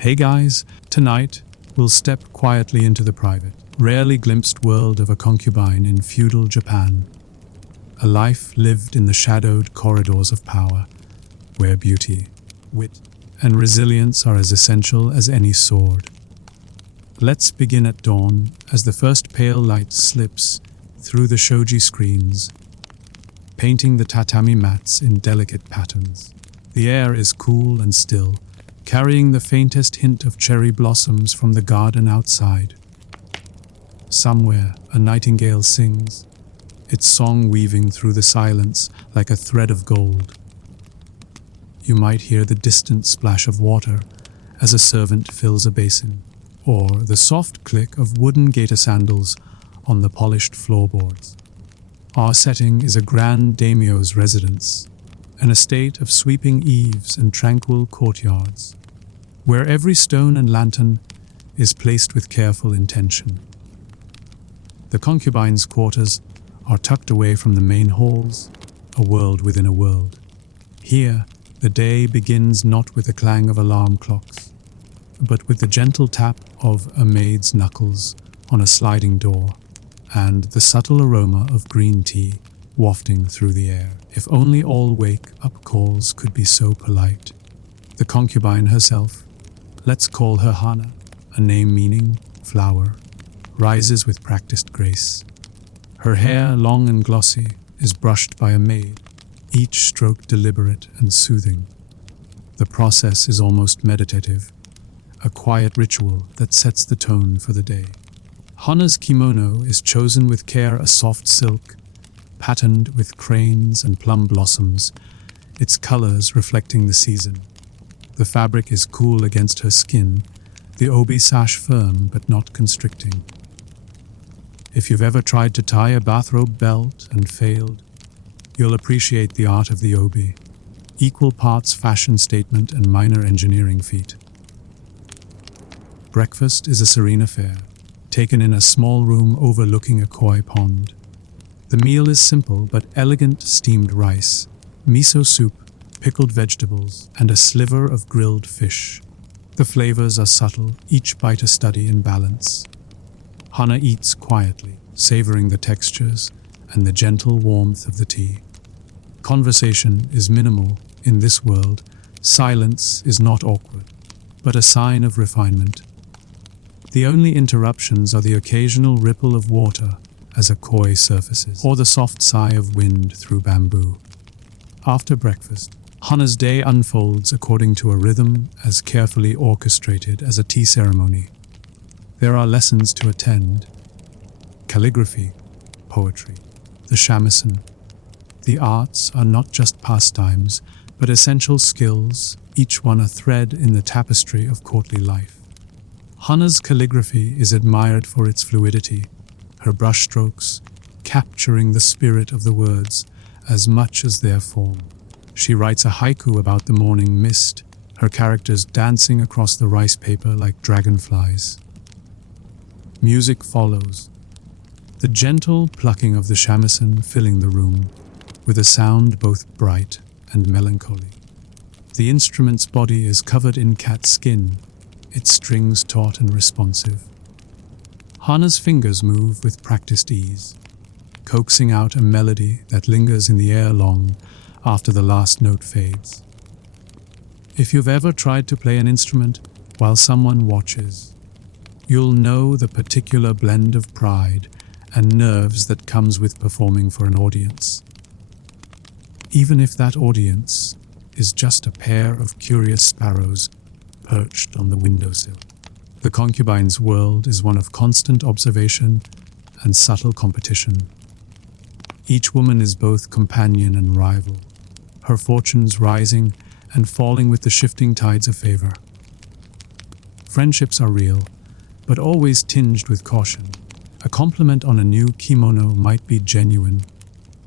Hey guys, tonight we'll step quietly into the private, rarely glimpsed world of a concubine in feudal Japan. A life lived in the shadowed corridors of power, where beauty, wit, and resilience are as essential as any sword. Let's begin at dawn as the first pale light slips through the shoji screens, painting the tatami mats in delicate patterns. The air is cool and still, carrying the faintest hint of cherry blossoms from the garden outside. Somewhere, a nightingale sings, its song weaving through the silence like a thread of gold. You might hear the distant splash of water as a servant fills a basin, or the soft click of wooden gaiter sandals on the polished floorboards. Our setting is a grand daimyo's residence, an estate of sweeping eaves and tranquil courtyards, where every stone and lantern is placed with careful intention. The concubine's quarters are tucked away from the main halls, a world within a world. Here, the day begins not with the clang of alarm clocks, but with the gentle tap of a maid's knuckles on a sliding door, and the subtle aroma of green tea wafting through the air. If only all wake-up calls could be so polite. The concubine herself, let's call her Hana, a name meaning flower, rises with practiced grace. Her hair, long and glossy, is brushed by a maid, each stroke deliberate and soothing. The process is almost meditative, a quiet ritual that sets the tone for the day. Hana's kimono is chosen with care, a soft silk, patterned with cranes and plum blossoms, its colors reflecting the season. The fabric is cool against her skin, the obi sash firm but not constricting. If you've ever tried to tie a bathrobe belt and failed, you'll appreciate the art of the obi, equal parts fashion statement and minor engineering feat. Breakfast is a serene affair, taken in a small room overlooking a koi pond. The meal is simple but elegant: steamed rice, miso soup, pickled vegetables, and a sliver of grilled fish. The flavors are subtle, each bite a study in balance. Hana eats quietly, savoring the textures and the gentle warmth of the tea. Conversation is minimal in this world. Silence is not awkward, but a sign of refinement. The only interruptions are the occasional ripple of water as a koi surfaces, or the soft sigh of wind through bamboo. After breakfast, Hana's day unfolds according to a rhythm as carefully orchestrated as a tea ceremony. There are lessons to attend: calligraphy, poetry, the shamisen. The arts are not just pastimes, but essential skills, each one a thread in the tapestry of courtly life. Hana's calligraphy is admired for its fluidity, her brushstrokes capturing the spirit of the words as much as their form. She writes a haiku about the morning mist, her characters dancing across the rice paper like dragonflies. Music follows, the gentle plucking of the shamisen filling the room, with a sound both bright and melancholy. The instrument's body is covered in cat skin, its strings taut and responsive. Hana's fingers move with practiced ease, coaxing out a melody that lingers in the air long after the last note fades. If you've ever tried to play an instrument while someone watches, you'll know the particular blend of pride and nerves that comes with performing for an audience. Even if that audience is just a pair of curious sparrows perched on the windowsill. The concubine's world is one of constant observation and subtle competition. Each woman is both companion and rival, her fortunes rising and falling with the shifting tides of favor. Friendships are real, but always tinged with caution. A compliment on a new kimono might be genuine,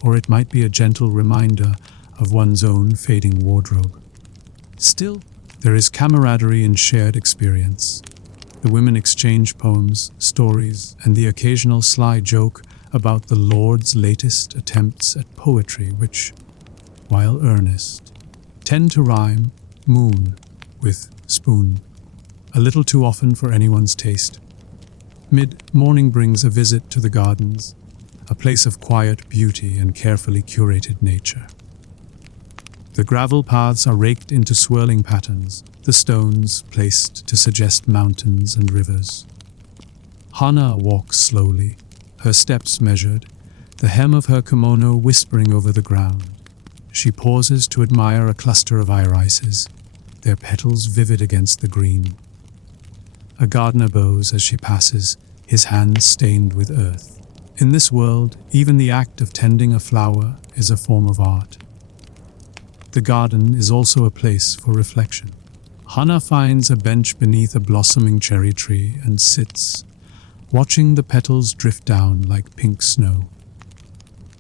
or it might be a gentle reminder of one's own fading wardrobe. Still, there is camaraderie in shared experience. The women exchange poems, stories, and the occasional sly joke about the Lord's latest attempts at poetry, which, while earnest, tend to rhyme moon with spoon. a little too often for anyone's taste. Mid-morning brings a visit to the gardens, a place of quiet beauty and carefully curated nature. The gravel paths are raked into swirling patterns, the stones placed to suggest mountains and rivers. Hana walks slowly, her steps measured, the hem of her kimono whispering over the ground. She pauses to admire a cluster of irises, their petals vivid against the green. A gardener bows as she passes, his hands stained with earth. In this world, even the act of tending a flower is a form of art. The garden is also a place for reflection. Hana finds a bench beneath a blossoming cherry tree and sits, watching the petals drift down like pink snow.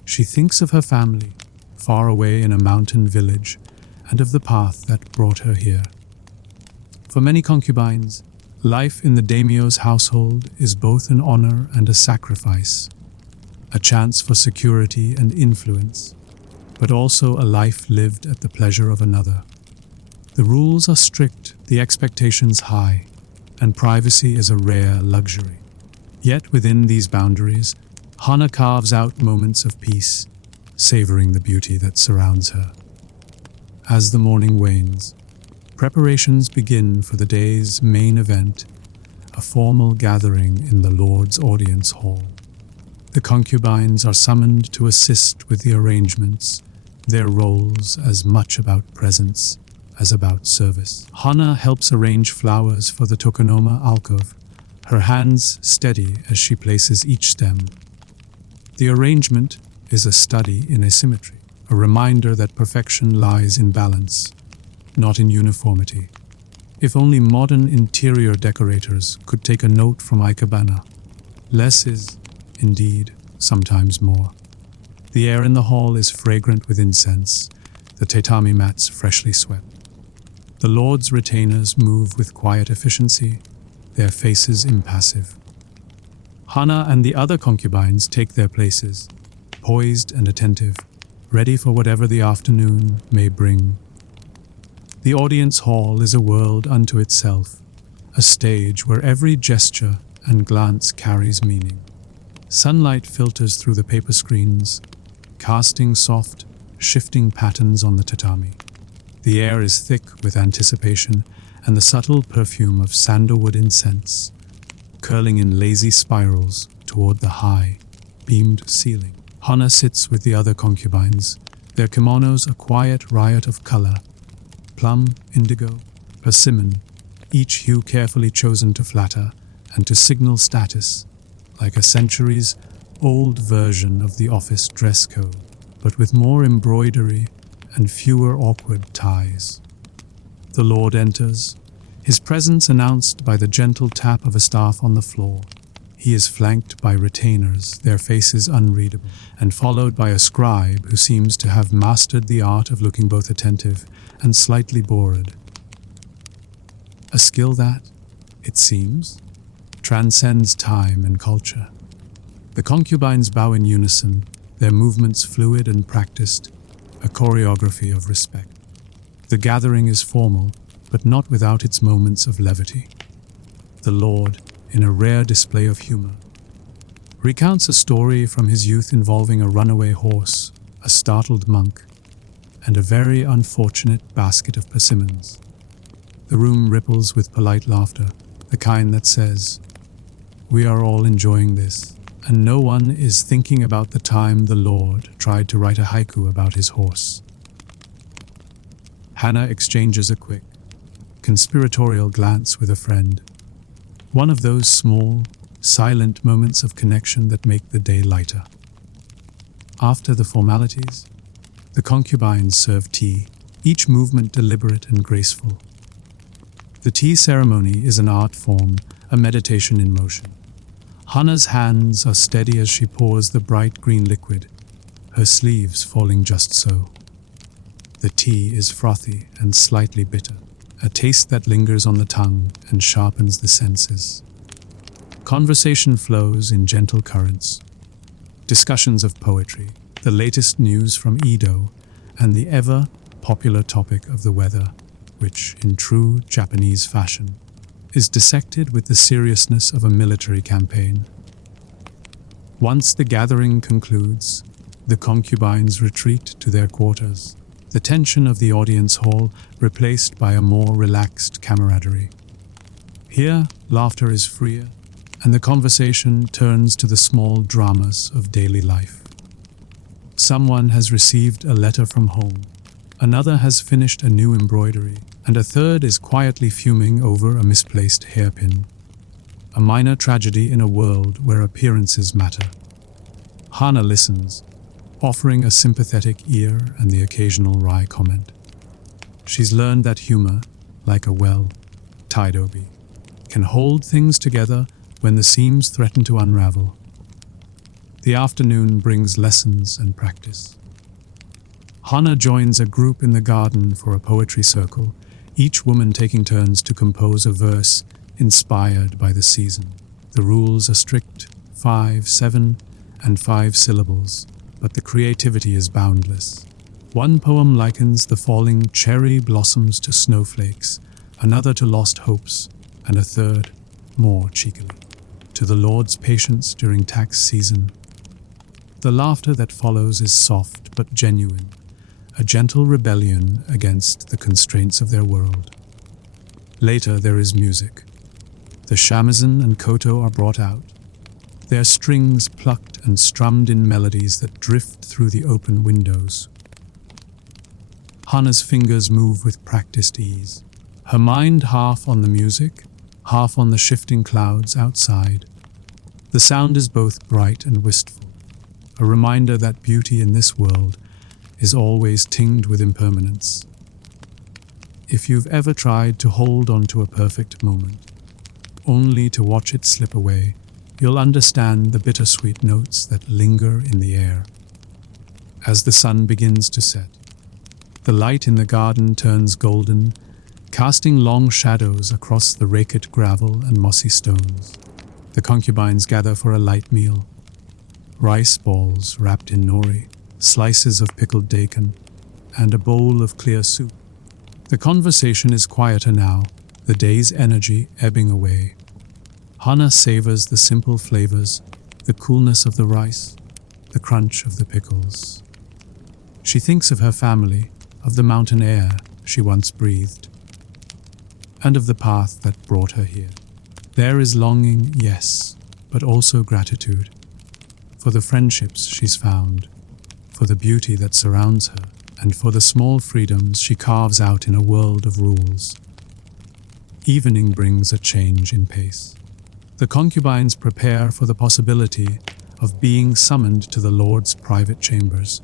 She thinks of her family, far away in a mountain village, and of the path that brought her here. For many concubines, life in the daimyo's household is both an honor and a sacrifice, a chance for security and influence, but also a life lived at the pleasure of another. The rules are strict, the expectations high, and privacy is a rare luxury. Yet within these boundaries, Hana carves out moments of peace, savoring the beauty that surrounds her. As the morning wanes, preparations begin for the day's main event, a formal gathering in the Lord's audience hall. The concubines are summoned to assist with the arrangements, their roles as much about presence as about service. Hana helps arrange flowers for the tokonoma alcove, her hands steady as she places each stem. The arrangement is a study in asymmetry, a reminder that perfection lies in balance, not in uniformity. If only modern interior decorators could take a note from Ikebana, less is, indeed, sometimes more. The air in the hall is fragrant with incense, the tatami mats freshly swept. The Lord's retainers move with quiet efficiency, their faces impassive. Hana and the other concubines take their places, poised and attentive, ready for whatever the afternoon may bring. The audience hall is a world unto itself, a stage where every gesture and glance carries meaning. Sunlight filters through the paper screens, casting soft, shifting patterns on the tatami. The air is thick with anticipation and the subtle perfume of sandalwood incense, curling in lazy spirals toward the high, beamed ceiling. Hana sits with the other concubines, their kimonos a quiet riot of color, plum, indigo, persimmon, each hue carefully chosen to flatter and to signal status, like a centuries-old version of the office dress code, but with more embroidery and fewer awkward ties. The Lord enters, his presence announced by the gentle tap of a staff on the floor. He is flanked by retainers, their faces unreadable, and followed by a scribe who seems to have mastered the art of looking both attentive and slightly bored. A skill that, it seems, transcends time and culture. The concubines bow in unison, their movements fluid and practiced, a choreography of respect. The gathering is formal, but not without its moments of levity. The Lord, in a rare display of humor, recounts a story from his youth involving a runaway horse, a startled monk, and a very unfortunate basket of persimmons. The room ripples with polite laughter, the kind that says, "We are all enjoying this, and no one is thinking about the time the Lord tried to write a haiku about his horse." Hana exchanges a quick, conspiratorial glance with a friend, one of those small, silent moments of connection that make the day lighter. After the formalities, the concubines serve tea, each movement deliberate and graceful. The tea ceremony is an art form, a meditation in motion. Hana's hands are steady as she pours the bright green liquid, her sleeves falling just so. The tea is frothy and slightly bitter, a taste that lingers on the tongue and sharpens the senses. Conversation flows in gentle currents. Discussions of poetry, the latest news from Edo, and the ever-popular topic of the weather, which, in true Japanese fashion, is dissected with the seriousness of a military campaign. Once the gathering concludes, the concubines retreat to their quarters, the tension of the audience hall replaced by a more relaxed camaraderie. Here, laughter is freer, and the conversation turns to the small dramas of daily life. Someone has received a letter from home, another has finished a new embroidery, and a third is quietly fuming over a misplaced hairpin. A minor tragedy in a world where appearances matter. Hannah listens, offering a sympathetic ear and the occasional wry comment. She's learned that humor, like a well-tied obi, can hold things together when the seams threaten to unravel. The afternoon brings lessons and practice. Hannah joins a group in the garden for a poetry circle, each woman taking turns to compose a verse inspired by the season. The rules are strict, 5, 7, and 5 syllables, but the creativity is boundless. One poem likens the falling cherry blossoms to snowflakes, another to lost hopes, and a third, more cheekily, to the Lord's patience during tax season. The laughter that follows is soft but genuine, a gentle rebellion against the constraints of their world. Later there is music. The shamisen and koto are brought out, their strings plucked and strummed in melodies that drift through the open windows. Hannah's fingers move with practiced ease, her mind half on the music, half on the shifting clouds outside. The sound is both bright and wistful, a reminder that beauty in this world is always tinged with impermanence. If you've ever tried to hold on to a perfect moment, only to watch it slip away, you'll understand the bittersweet notes that linger in the air. As the sun begins to set, the light in the garden turns golden, casting long shadows across the raked gravel and mossy stones. The concubines gather for a light meal. Rice balls wrapped in nori, slices of pickled darken, and a bowl of clear soup. The conversation is quieter now, the day's energy ebbing away. Hannah savors the simple flavors, the coolness of the rice, the crunch of the pickles. She thinks of her family, of the mountain air she once breathed, and of the path that brought her here. There is longing, yes, but also gratitude, for the friendships she's found, for the beauty that surrounds her, and for the small freedoms she carves out in a world of rules. Evening brings a change in pace. The concubines prepare for the possibility of being summoned to the Lord's private chambers.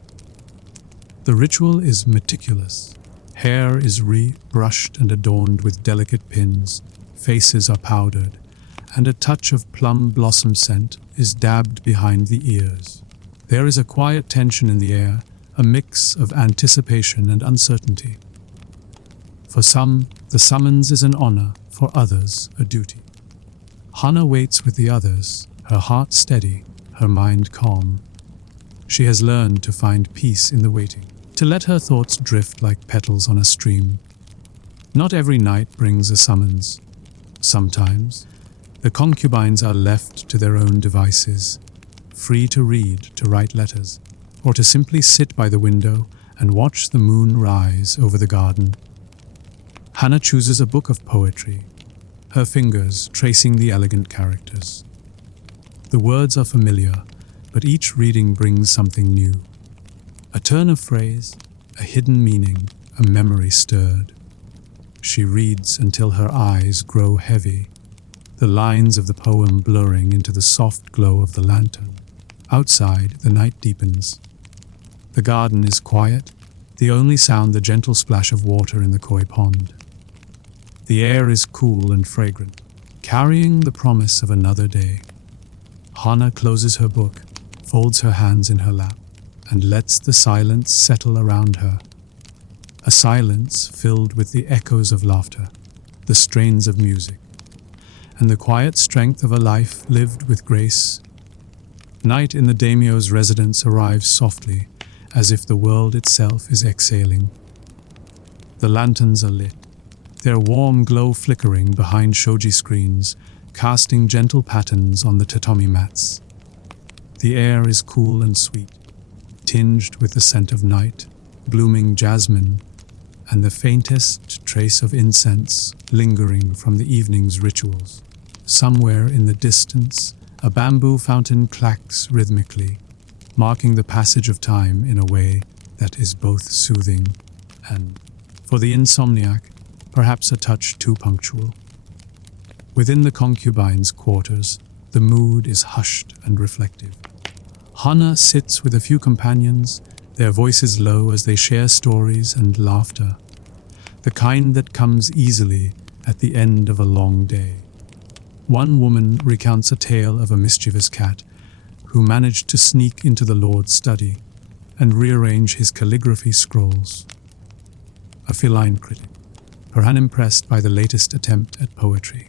The ritual is meticulous. Hair is re-brushed and adorned with delicate pins, faces are powdered, and a touch of plum blossom scent is dabbed behind the ears. There is a quiet tension in the air, a mix of anticipation and uncertainty. For some, the summons is an honor, for others, a duty. Hannah waits with the others, her heart steady, her mind calm. She has learned to find peace in the waiting, to let her thoughts drift like petals on a stream. Not every night brings a summons. Sometimes, the concubines are left to their own devices, free to read, to write letters, or to simply sit by the window and watch the moon rise over the garden. Hannah chooses a book of poetry, her fingers tracing the elegant characters. The words are familiar, but each reading brings something new. A turn of phrase, a hidden meaning, a memory stirred. She reads until her eyes grow heavy, the lines of the poem blurring into the soft glow of the lantern. Outside, the night deepens. The garden is quiet, the only sound the gentle splash of water in the koi pond. The air is cool and fragrant, carrying the promise of another day. Hannah closes her book, folds her hands in her lap, and lets the silence settle around her. A silence filled with the echoes of laughter, the strains of music, and the quiet strength of a life lived with grace. Night in the daimyo's residence arrives softly, as if the world itself is exhaling. The lanterns are lit, their warm glow flickering behind shoji screens, casting gentle patterns on the tatami mats. The air is cool and sweet, tinged with the scent of night, blooming jasmine, and the faintest trace of incense lingering from the evening's rituals. Somewhere in the distance, a bamboo fountain clacks rhythmically, marking the passage of time in a way that is both soothing and, for the insomniac, perhaps a touch too punctual. Within the concubine's quarters, the mood is hushed and reflective. Hana sits with a few companions, their voices low as they share stories and laughter, the kind that comes easily at the end of a long day. One woman recounts a tale of a mischievous cat who managed to sneak into the Lord's study and rearrange his calligraphy scrolls. A feline critic, perhaps impressed by the latest attempt at poetry.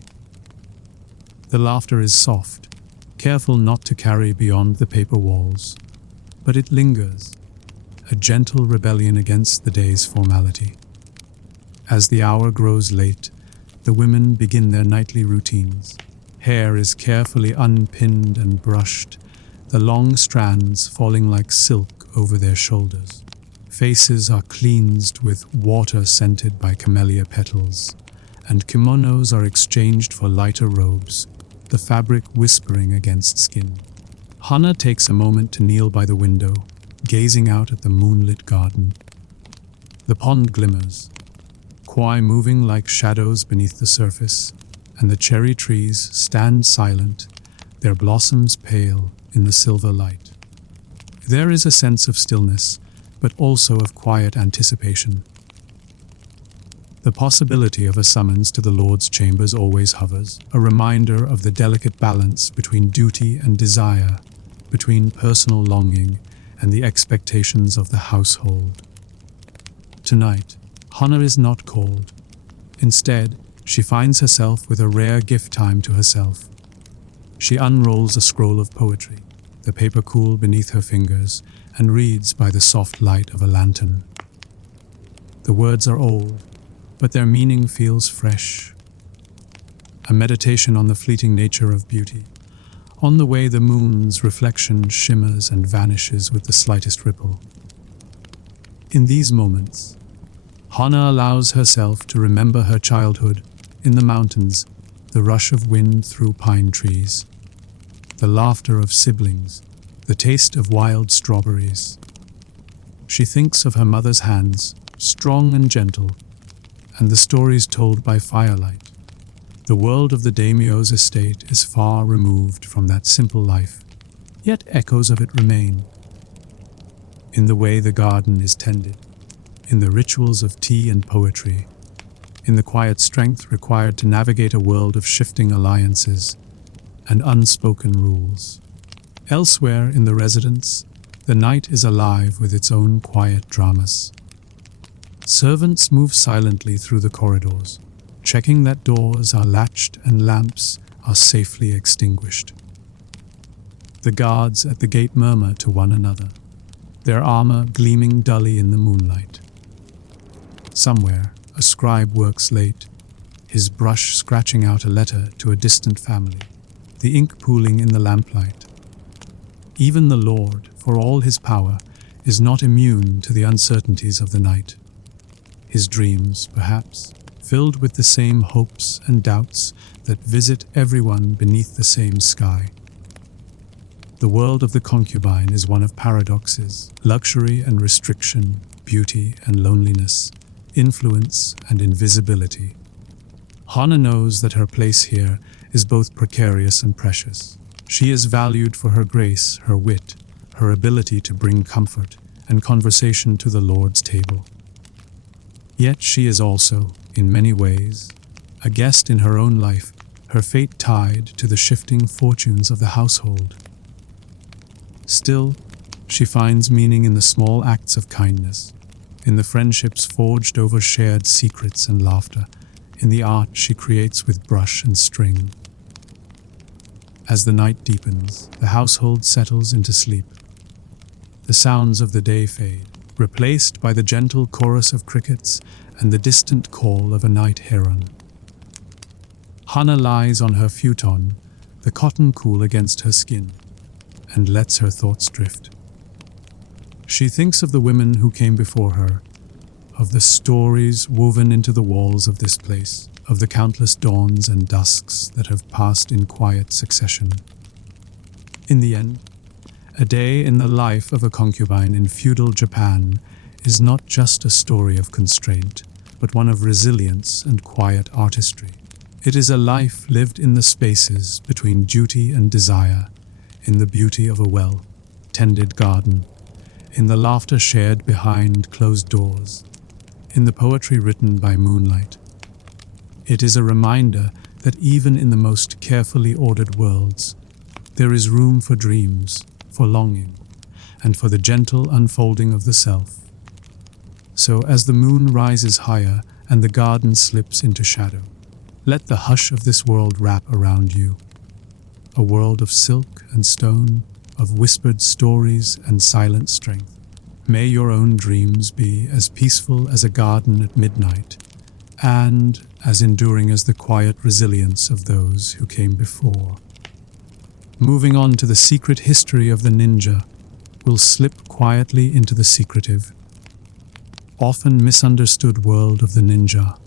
The laughter is soft, careful not to carry beyond the paper walls, but it lingers, a gentle rebellion against the day's formality. As the hour grows late, the women begin their nightly routines. Hair is carefully unpinned and brushed, the long strands falling like silk over their shoulders. Faces are cleansed with water scented by camellia petals, and kimonos are exchanged for lighter robes, the fabric whispering against skin. Hana takes a moment to kneel by the window, gazing out at the moonlit garden. The pond glimmers, koi moving like shadows beneath the surface, and the cherry trees stand silent, their blossoms pale in the silver light. There is a sense of stillness, but also of quiet anticipation. The possibility of a summons to the Lord's chambers always hovers, a reminder of the delicate balance between duty and desire, between personal longing and the expectations of the household. Tonight, Hana is not called. Instead, she finds herself with a rare gift time to herself. She unrolls a scroll of poetry, the paper cool beneath her fingers, and reads by the soft light of a lantern. The words are old, but their meaning feels fresh. A meditation on the fleeting nature of beauty, on the way the moon's reflection shimmers and vanishes with the slightest ripple. In these moments, Hana allows herself to remember her childhood in the mountains, the rush of wind through pine trees, the laughter of siblings, the taste of wild strawberries. She thinks of her mother's hands, strong and gentle, and the stories told by firelight. The world of the daimyo's estate is far removed from that simple life, yet echoes of it remain. In the way the garden is tended, in the rituals of tea and poetry, in the quiet strength required to navigate a world of shifting alliances and unspoken rules. Elsewhere in the residence, the night is alive with its own quiet dramas. Servants move silently through the corridors, checking that doors are latched and lamps are safely extinguished. The guards at the gate murmur to one another, their armor gleaming dully in the moonlight. Somewhere, a scribe works late, his brush scratching out a letter to a distant family, the ink pooling in the lamplight. Even the Lord, for all his power, is not immune to the uncertainties of the night. His dreams, perhaps, filled with the same hopes and doubts that visit everyone beneath the same sky. The world of the concubine is one of paradoxes, luxury and restriction, beauty and loneliness, influence and invisibility. Hana knows that her place here is both precarious and precious. She is valued for her grace, her wit, her ability to bring comfort and conversation to the Lord's table. Yet she is also, in many ways, a guest in her own life, her fate tied to the shifting fortunes of the household. Still, she finds meaning in the small acts of kindness, in the friendships forged over shared secrets and laughter, in the art she creates with brush and string. As the night deepens, the household settles into sleep. The sounds of the day fade, replaced by the gentle chorus of crickets and the distant call of a night heron. Hannah lies on her futon, the cotton cool against her skin, and lets her thoughts drift. She thinks of the women who came before her, of the stories woven into the walls of this place, of the countless dawns and dusks that have passed in quiet succession. In the end, a day in the life of a concubine in feudal Japan is not just a story of constraint, but one of resilience and quiet artistry. It is a life lived in the spaces between duty and desire, in the beauty of a well-tended garden, in the laughter shared behind closed doors, in the poetry written by moonlight. It is a reminder that even in the most carefully ordered worlds, there is room for dreams, for longing, and for the gentle unfolding of the self. So as the moon rises higher and the garden slips into shadow, let the hush of this world wrap around you. A world of silk and stone, of whispered stories and silent strength. May your own dreams be as peaceful as a garden at midnight, and as enduring as the quiet resilience of those who came before. Moving on to the secret history of the ninja, we'll slip quietly into the secretive, often misunderstood world of the ninja.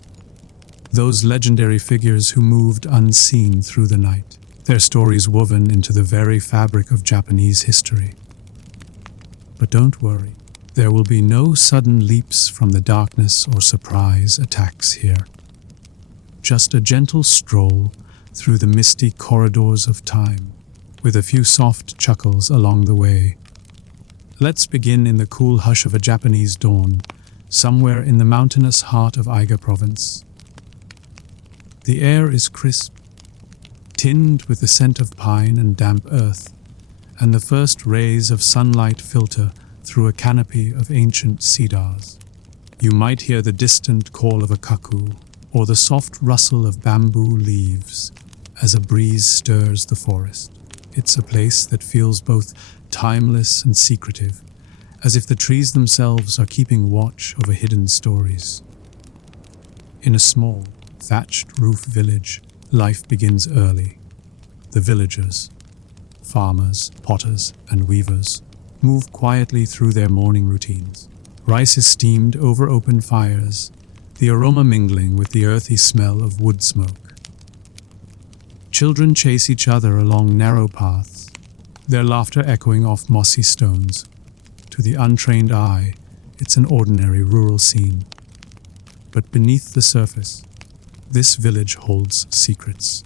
Those legendary figures who moved unseen through the night, their stories woven into the very fabric of Japanese history. But don't worry, there will be no sudden leaps from the darkness or surprise attacks here. Just a gentle stroll through the misty corridors of time, with a few soft chuckles along the way. Let's begin in the cool hush of a Japanese dawn, somewhere in the mountainous heart of Aiga province. The air is crisp, tinged with the scent of pine and damp earth, and the first rays of sunlight filter through a canopy of ancient cedars. You might hear the distant call of a cuckoo, or the soft rustle of bamboo leaves as a breeze stirs the forest. It's a place that feels both timeless and secretive, as if the trees themselves are keeping watch over hidden stories. In a small, thatched roof village, life begins early. The villagers, farmers, potters, and weavers, move quietly through their morning routines. Rice is steamed over open fires, the aroma mingling with the earthy smell of wood smoke. Children chase each other along narrow paths, their laughter echoing off mossy stones. To the untrained eye, it's an ordinary rural scene. But beneath the surface, this village holds secrets.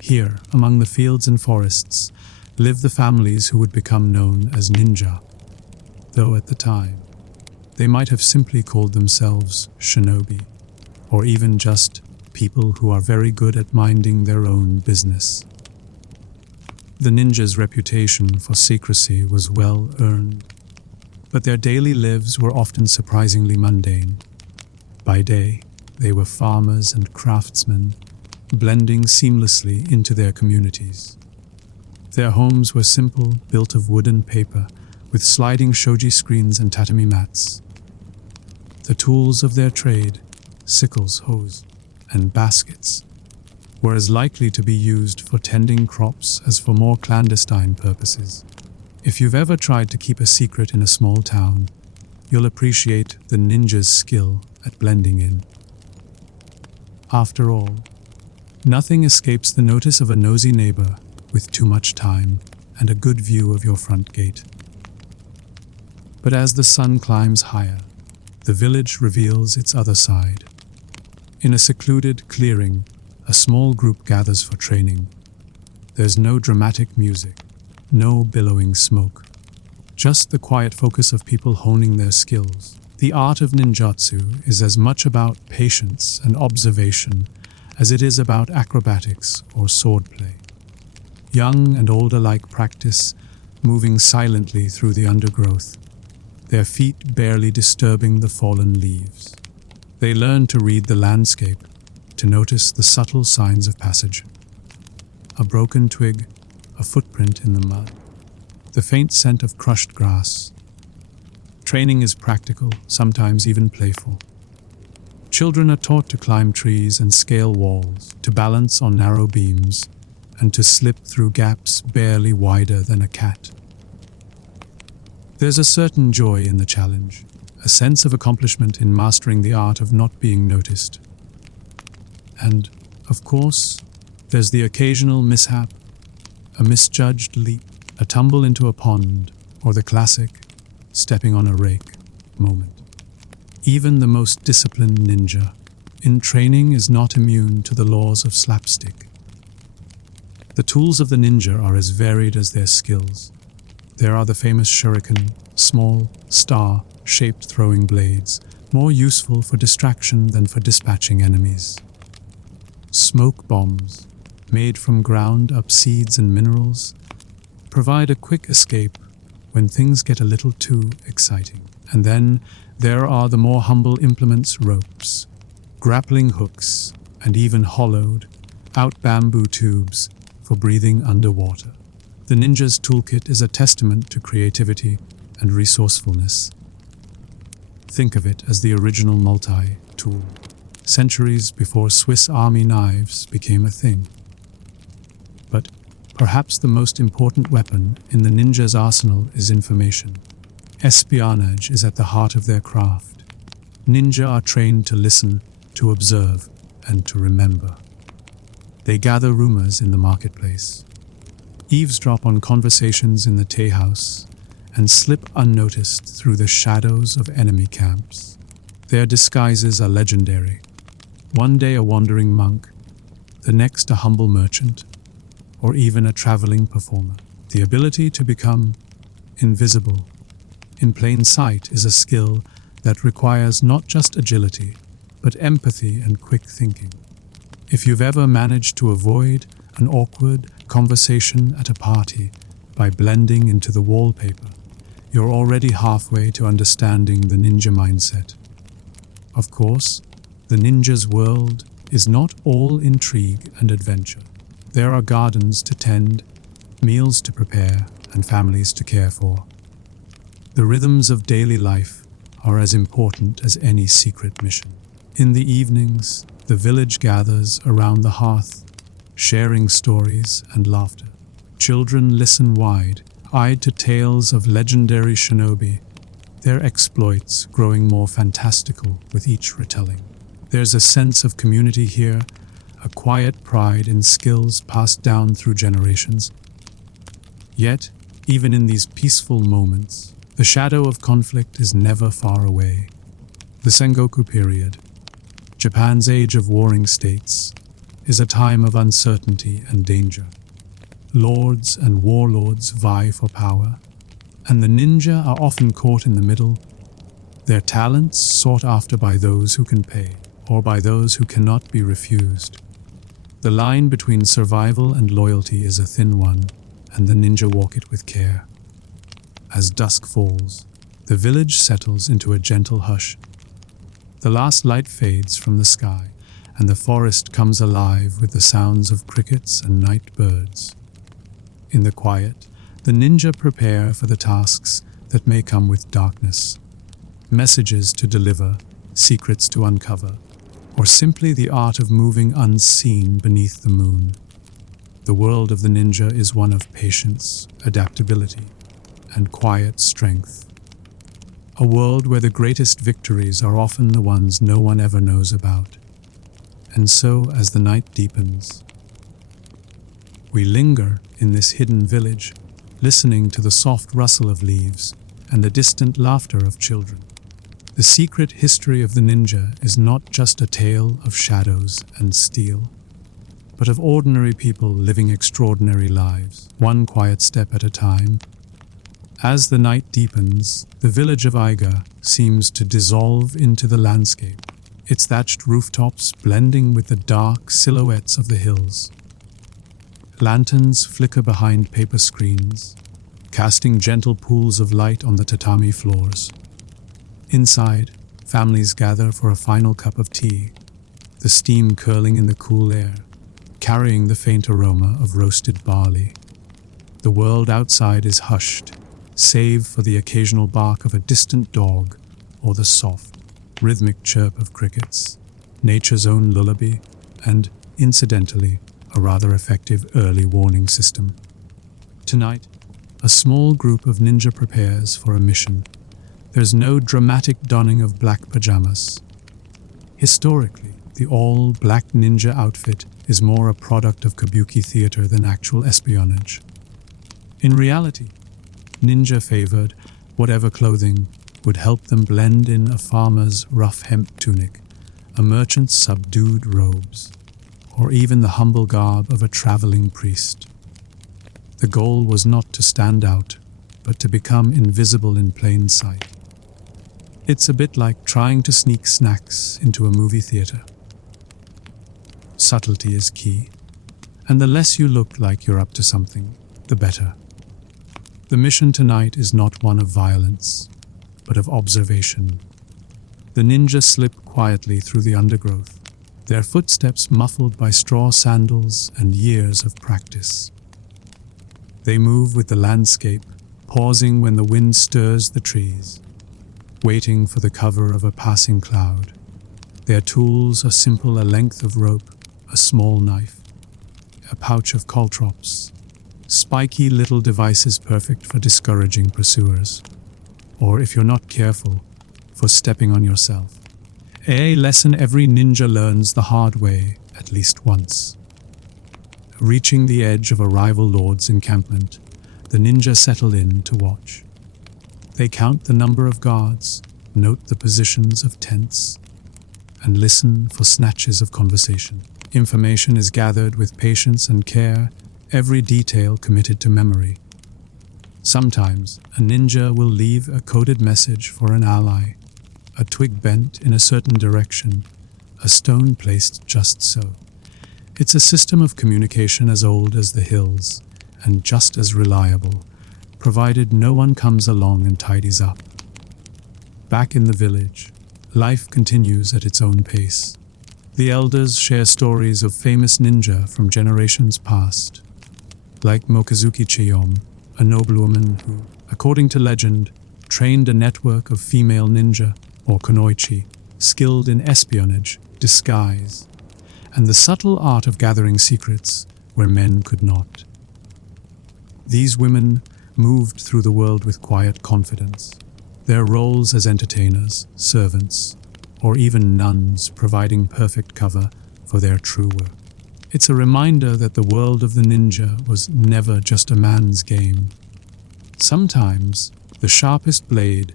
Here, among the fields and forests, live the families who would become known as ninja, though at the time, they might have simply called themselves shinobi, or even just people who are very good at minding their own business. The ninjas' reputation for secrecy was well earned, but their daily lives were often surprisingly mundane. By day, they were farmers and craftsmen, blending seamlessly into their communities. Their homes were simple, built of wood and paper, with sliding shoji screens and tatami mats. The tools of their trade, sickles, hoes, and baskets, were as likely to be used for tending crops as for more clandestine purposes. If you've ever tried to keep a secret in a small town, you'll appreciate the ninja's skill at blending in. After all, nothing escapes the notice of a nosy neighbor with too much time and a good view of your front gate. But as the sun climbs higher, the village reveals its other side. In a secluded clearing, a small group gathers for training. There's no dramatic music, no billowing smoke, just the quiet focus of people honing their skills. The art of ninjutsu is as much about patience and observation as it is about acrobatics or swordplay. Young and old alike practice, moving silently through the undergrowth, their feet barely disturbing the fallen leaves. They learn to read the landscape, to notice the subtle signs of passage. A broken twig, a footprint in the mud, the faint scent of crushed grass. Training is practical, sometimes even playful. Children are taught to climb trees and scale walls, to balance on narrow beams, and to slip through gaps barely wider than a cat. There's a certain joy in the challenge, a sense of accomplishment in mastering the art of not being noticed. And, of course, there's the occasional mishap, a misjudged leap, a tumble into a pond, or the classic stepping on a rake moment. Even the most disciplined ninja in training is not immune to the laws of slapstick. The tools of the ninja are as varied as their skills. There are the famous shuriken, small, star-shaped throwing blades, more useful for distraction than for dispatching enemies. Smoke bombs, made from ground-up seeds and minerals, provide a quick escape when things get a little too exciting. And then there are the more humble implements: ropes, grappling hooks, and even hollowed-out bamboo tubes for breathing underwater. The ninja's toolkit is a testament to creativity and resourcefulness. Think of it as the original multi-tool, centuries before Swiss Army knives became a thing. But perhaps the most important weapon in the ninja's arsenal is information. Espionage is at the heart of their craft. Ninja are trained to listen, to observe, and to remember. They gather rumors in the marketplace, eavesdrop on conversations in the tea house, and slip unnoticed through the shadows of enemy camps. Their disguises are legendary. One day a wandering monk, the next a humble merchant, or even a traveling performer. The ability to become invisible in plain sight is a skill that requires not just agility, but empathy and quick thinking. If you've ever managed to avoid an awkward conversation at a party by blending into the wallpaper, you're already halfway to understanding the ninja mindset. Of course, the ninja's world is not all intrigue and adventure. There are gardens to tend, meals to prepare, and families to care for. The rhythms of daily life are as important as any secret mission. In the evenings, the village gathers around the hearth, sharing stories and laughter. Children listen wide-eyed to tales of legendary shinobi, their exploits growing more fantastical with each retelling. There's a sense of community here, a quiet pride in skills passed down through generations. Yet, even in these peaceful moments, the shadow of conflict is never far away. The Sengoku period, Japan's age of warring states, is a time of uncertainty and danger. Lords and warlords vie for power, and the ninja are often caught in the middle, their talents sought after by those who can pay, or by those who cannot be refused. The line between survival and loyalty is a thin one, and the ninja walk it with care. As dusk falls, the village settles into a gentle hush. The last light fades from the sky, and the forest comes alive with the sounds of crickets and night birds. In the quiet, the ninja prepare for the tasks that may come with darkness. Messages to deliver, secrets to uncover, or simply the art of moving unseen beneath the moon. The world of the ninja is one of patience, adaptability, and quiet strength. A world where the greatest victories are often the ones no one ever knows about. And so, as the night deepens, we linger in this hidden village, listening to the soft rustle of leaves and the distant laughter of children. The secret history of the ninja is not just a tale of shadows and steel, but of ordinary people living extraordinary lives, one quiet step at a time. As the night deepens, the village of Aiga seems to dissolve into the landscape, its thatched rooftops blending with the dark silhouettes of the hills. Lanterns flicker behind paper screens, casting gentle pools of light on the tatami floors. Inside, families gather for a final cup of tea, the steam curling in the cool air, carrying the faint aroma of roasted barley. The world outside is hushed, save for the occasional bark of a distant dog or the soft, rhythmic chirp of crickets. nature's own lullaby, and, incidentally, a rather effective early warning system. Tonight, a small group of ninja prepares for a mission. There's no dramatic donning of black pajamas. Historically, the all-black ninja outfit is more a product of kabuki theater than actual espionage. In reality, ninja favored whatever clothing would help them blend in a farmer's rough hemp tunic, a merchant's subdued robes, or even the humble garb of a traveling priest. The goal was not to stand out, but to become invisible in plain sight. It's a bit like trying to sneak snacks into a movie theater. Subtlety is key, and the less you look like you're up to something, the better. The mission tonight is not one of violence, but of observation. The ninja slip quietly through the undergrowth, their footsteps muffled by straw sandals and years of practice. They move with the landscape, pausing when the wind stirs the trees, waiting for the cover of a passing cloud. Their tools are simple: a length of rope, a small knife, a pouch of caltrops, spiky little devices perfect for discouraging pursuers, or if you're not careful, for stepping on yourself. A lesson every ninja learns the hard way at least once. Reaching the edge of a rival lord's encampment, the ninja settle in to watch. They count the number of guards, note the positions of tents, and listen for snatches of conversation. Information is gathered with patience and care, every detail committed to memory. Sometimes, a ninja will leave a coded message for an ally, a twig bent in a certain direction, a stone placed just so. It's a system of communication as old as the hills, and just as reliable, provided no one comes along and tidies up. Back in the village, life continues at its own pace. The elders share stories of famous ninja from generations past, like Mokazuki Chiyom, a noblewoman who, according to legend, trained a network of female ninja, or kunoichi, skilled in espionage, disguise, and the subtle art of gathering secrets where men could not. These women moved through the world with quiet confidence, their roles as entertainers, servants, or even nuns providing perfect cover for their true work. It's a reminder that the world of the ninja was never just a man's game. Sometimes, the sharpest blade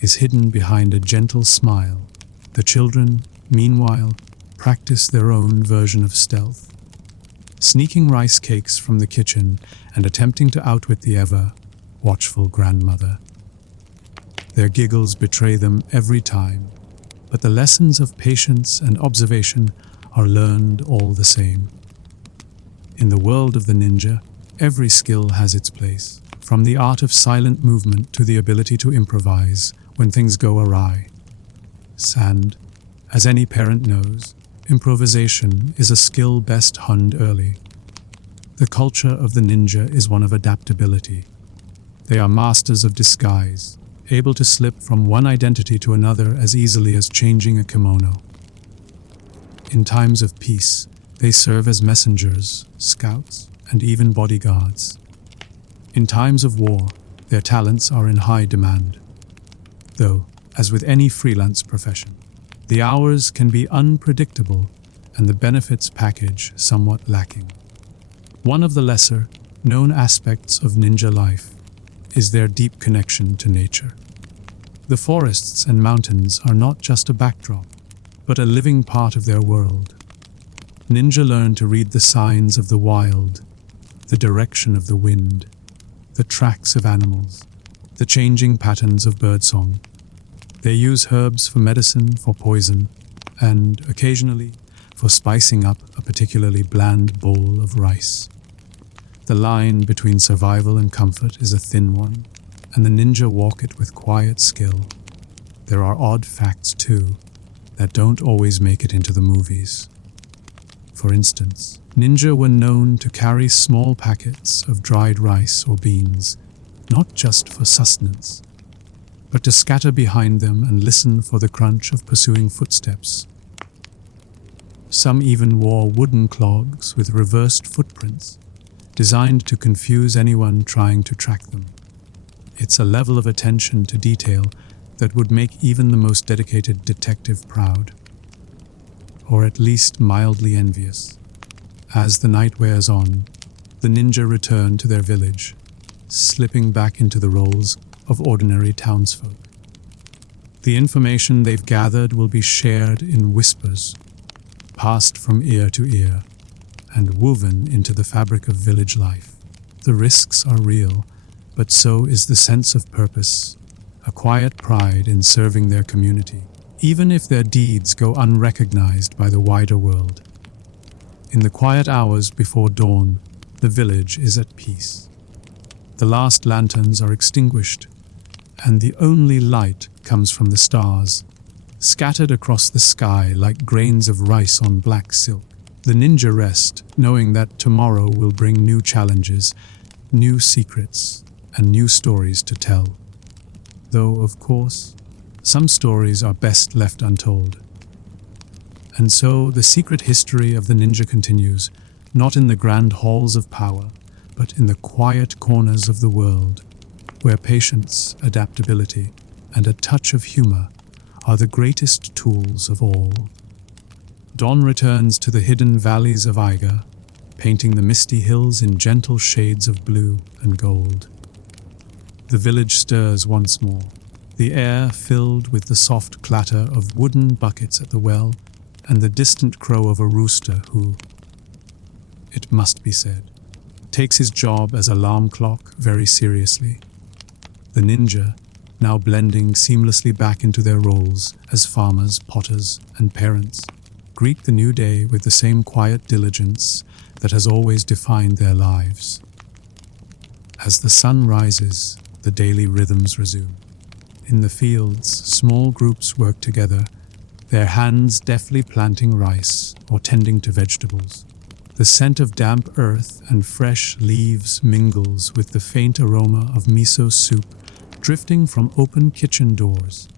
is hidden behind a gentle smile. The children, meanwhile, practice their own version of stealth, sneaking rice cakes from the kitchen and attempting to outwit the ever-watchful grandmother. Their giggles betray them every time, but the lessons of patience and observation are learned all the same. In the world of the ninja, every skill has its place, from the art of silent movement to the ability to improvise when things go awry. And, as any parent knows, improvisation is a skill best honed early. The culture of the ninja is one of adaptability. They are masters of disguise, able to slip from one identity to another as easily as changing a kimono. In times of peace, they serve as messengers, scouts, and even bodyguards. In times of war, their talents are in high demand. Though, as with any freelance profession, the hours can be unpredictable and the benefits package somewhat lacking. One of the lesser-known aspects of ninja life is their deep connection to nature. The forests and mountains are not just a backdrop, but a living part of their world. Ninja learn to read the signs of the wild, the direction of the wind, the tracks of animals, the changing patterns of birdsong. They use herbs for medicine, for poison, and, occasionally, for spicing up a particularly bland bowl of rice. The line between survival and comfort is a thin one, and the ninja walk it with quiet skill. There are odd facts, too, that don't always make it into the movies. For instance, ninja were known to carry small packets of dried rice or beans, not just for sustenance, but to scatter behind them and listen for the crunch of pursuing footsteps. Some even wore wooden clogs with reversed footprints, designed to confuse anyone trying to track them. It's a level of attention to detail that would make even the most dedicated detective proud, or at least mildly envious. As the night wears on, the ninja return to their village, slipping back into the roles of ordinary townsfolk. The information they've gathered will be shared in whispers, passed from ear to ear, and woven into the fabric of village life. The risks are real, but so is the sense of purpose, a quiet pride in serving their community, even if their deeds go unrecognized by the wider world. In the quiet hours before dawn, the village is at peace. The last lanterns are extinguished, and the only light comes from the stars, scattered across the sky like grains of rice on black silk. The ninja rest, knowing that tomorrow will bring new challenges, new secrets, and new stories to tell. Though, of course, some stories are best left untold. And so the secret history of the ninja continues, not in the grand halls of power, but in the quiet corners of the world, where patience, adaptability, and a touch of humor are the greatest tools of all. Dawn returns to the hidden valleys of Aiga, painting the misty hills in gentle shades of blue and gold. The village stirs once more, the air filled with the soft clatter of wooden buckets at the well and the distant crow of a rooster who, it must be said, takes his job as alarm clock very seriously. The ninja, now blending seamlessly back into their roles as farmers, potters, and parents, greet the new day with the same quiet diligence that has always defined their lives. As the sun rises, the daily rhythms resume. In the fields, small groups work together, their hands deftly planting rice or tending to vegetables. The scent of damp earth and fresh leaves mingles with the faint aroma of miso soup drifting from open kitchen doors.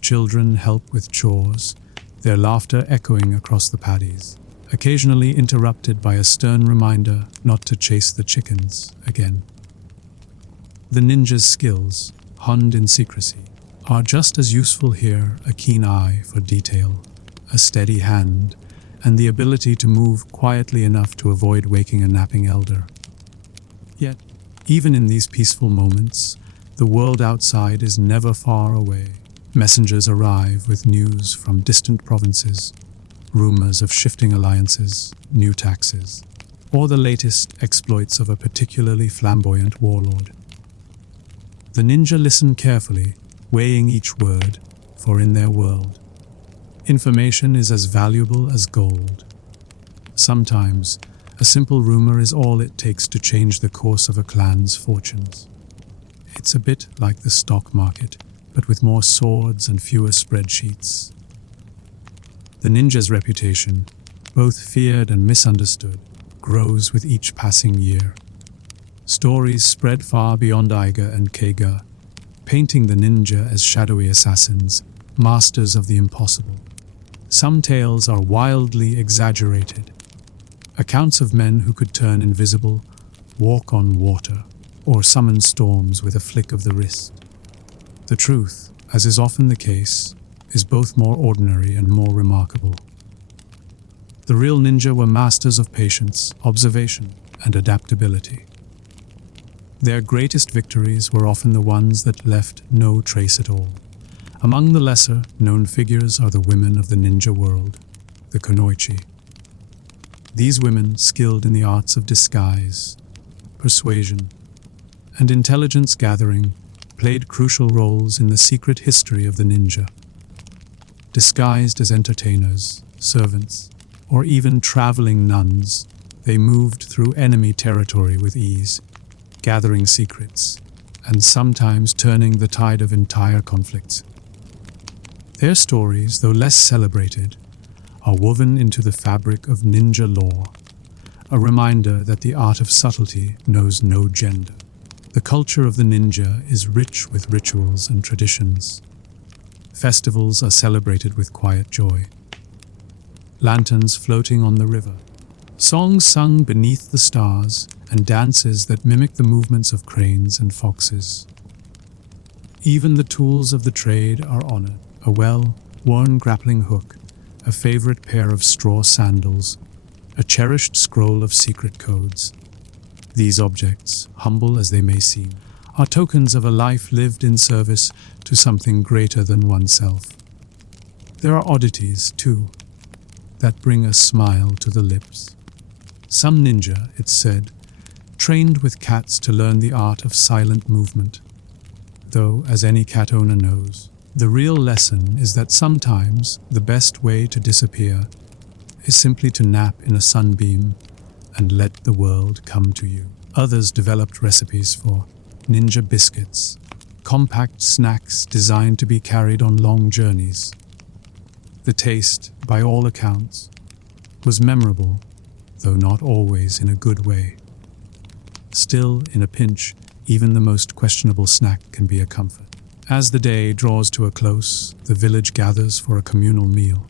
Children help with chores, their laughter echoing across the paddies, occasionally interrupted by a stern reminder not to chase the chickens again. The ninja's skills, honed in secrecy, are just as useful here: a keen eye for detail, a steady hand, and the ability to move quietly enough to avoid waking a napping elder. Yet, even in these peaceful moments, the world outside is never far away. Messengers arrive with news from distant provinces, rumors of shifting alliances, new taxes, or the latest exploits of a particularly flamboyant warlord. The ninja listen carefully, weighing each word, for in their world, information is as valuable as gold. Sometimes, a simple rumor is all it takes to change the course of a clan's fortunes. It's a bit like the stock market, but with more swords and fewer spreadsheets. The ninja's reputation, both feared and misunderstood, grows with each passing year. Stories spread far beyond Aiga and Keiga, painting the ninja as shadowy assassins, masters of the impossible. Some tales are wildly exaggerated. Accounts of men who could turn invisible, walk on water, or summon storms with a flick of the wrist. The truth, as is often the case, is both more ordinary and more remarkable. The real ninja were masters of patience, observation, and adaptability. Their greatest victories were often the ones that left no trace at all. Among the lesser-known figures are the women of the ninja world, the kunoichi. These women, skilled in the arts of disguise, persuasion, and intelligence gathering, played crucial roles in the secret history of the ninja. Disguised as entertainers, servants, or even traveling nuns, they moved through enemy territory with ease, gathering secrets, and sometimes turning the tide of entire conflicts. Their stories, though less celebrated, are woven into the fabric of ninja lore, a reminder that the art of subtlety knows no gender. The culture of the ninja is rich with rituals and traditions. Festivals are celebrated with quiet joy. lanterns floating on the river, songs sung beneath the stars, and dances that mimic the movements of cranes and foxes. Even the tools of the trade are honored: a well-worn grappling hook, a favorite pair of straw sandals, a cherished scroll of secret codes. These objects, humble as they may seem, are tokens of a life lived in service to something greater than oneself. There are oddities, too, that bring a smile to the lips. Some ninja, it's said, trained with cats to learn the art of silent movement. Though, as any cat owner knows, the real lesson is that sometimes the best way to disappear is simply to nap in a sunbeam and let the world come to you. Others developed recipes for ninja biscuits, compact snacks designed to be carried on long journeys. The taste, by all accounts, was memorable, though not always in a good way. Still, in a pinch, even the most questionable snack can be a comfort. As the day draws to a close, the village gathers for a communal meal.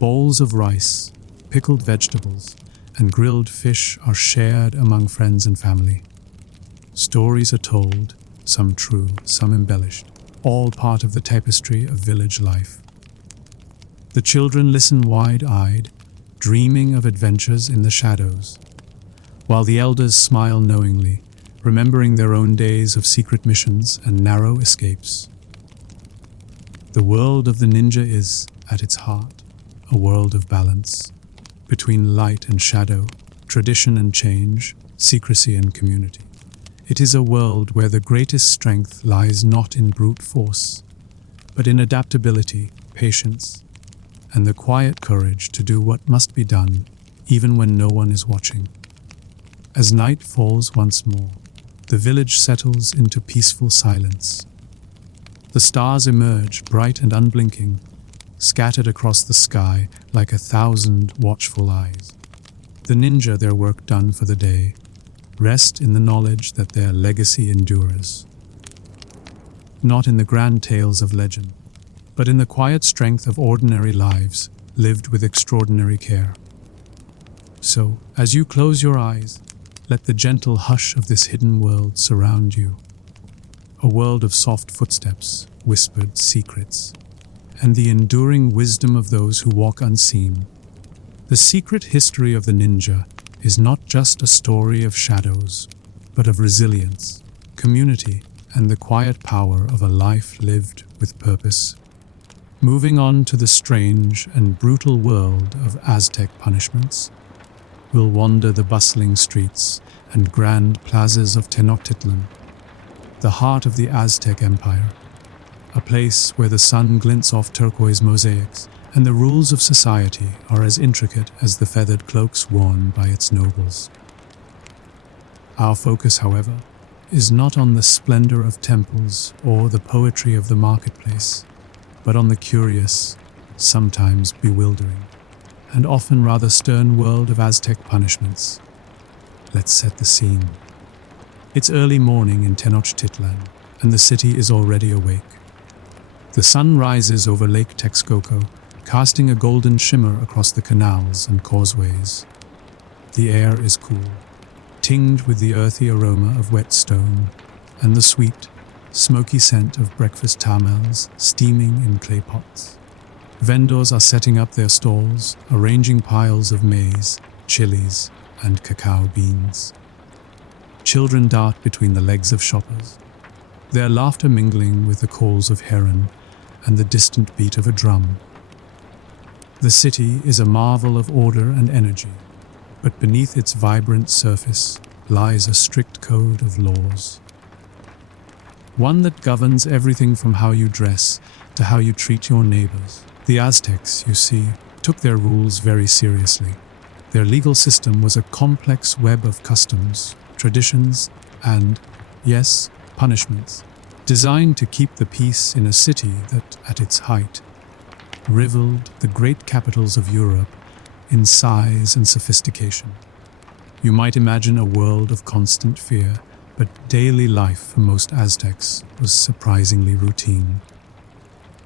Bowls of rice, pickled vegetables, and grilled fish are shared among friends and family. Stories are told, some true, some embellished, all part of the tapestry of village life. The children listen wide-eyed, dreaming of adventures in the shadows, while the elders smile knowingly, remembering their own days of secret missions and narrow escapes. The world of the ninja is, at its heart, a world of balance, between light and shadow, tradition and change, secrecy and community. It is a world where the greatest strength lies not in brute force, but in adaptability, patience, and the quiet courage to do what must be done, even when no one is watching. As night falls once more, the village settles into peaceful silence. The stars emerge, bright and unblinking, scattered across the sky like 1,000 watchful eyes. The ninja, their work done for the day, rest in the knowledge that their legacy endures. Not in the grand tales of legend, but in the quiet strength of ordinary lives lived with extraordinary care. So, as you close your eyes, let the gentle hush of this hidden world surround you. A world of soft footsteps, whispered secrets, and the enduring wisdom of those who walk unseen. The secret history of the ninja is not just a story of shadows, but of resilience, community, and the quiet power of a life lived with purpose. Moving on to the strange and brutal world of Aztec punishments, we'll wander the bustling streets and grand plazas of Tenochtitlan, the heart of the Aztec Empire, a place where the sun glints off turquoise mosaics and the rules of society are as intricate as the feathered cloaks worn by its nobles. Our focus, however, is not on the splendor of temples or the poetry of the marketplace, but on the curious, sometimes bewildering, and often rather stern world of Aztec punishments. Let's set the scene. It's early morning in Tenochtitlan, and the city is already awake. The sun rises over Lake Texcoco, casting a golden shimmer across the canals and causeways. The air is cool, tinged with the earthy aroma of wet stone, and the sweet, smoky scent of breakfast tamales steaming in clay pots. Vendors are setting up their stalls, arranging piles of maize, chilies, and cacao beans. Children dart between the legs of shoppers, their laughter mingling with the calls of heron and the distant beat of a drum. The city is a marvel of order and energy, but beneath its vibrant surface lies a strict code of laws. One that governs everything from how you dress to how you treat your neighbors. The Aztecs, you see, took their rules very seriously. Their legal system was a complex web of customs, traditions, and, yes, punishments, designed to keep the peace in a city that, at its height, rivaled the great capitals of Europe in size and sophistication. You might imagine a world of constant fear, but daily life for most Aztecs was surprisingly routine.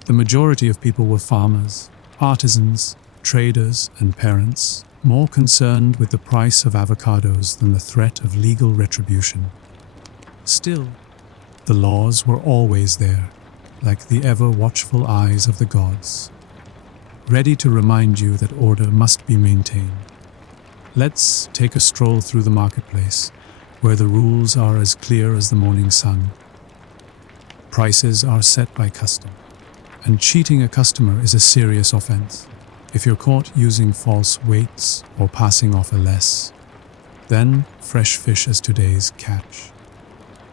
The majority of people were farmers, artisans, traders and parents, more concerned with the price of avocados than the threat of legal retribution. Still, the laws were always there, like the ever-watchful eyes of the gods, ready to remind you that order must be maintained. Let's take a stroll through the marketplace, where the rules are as clear as the morning sun. Prices are set by custom, and cheating a customer is a serious offense. If you're caught using false weights or passing off a less, then fresh fish as today's catch.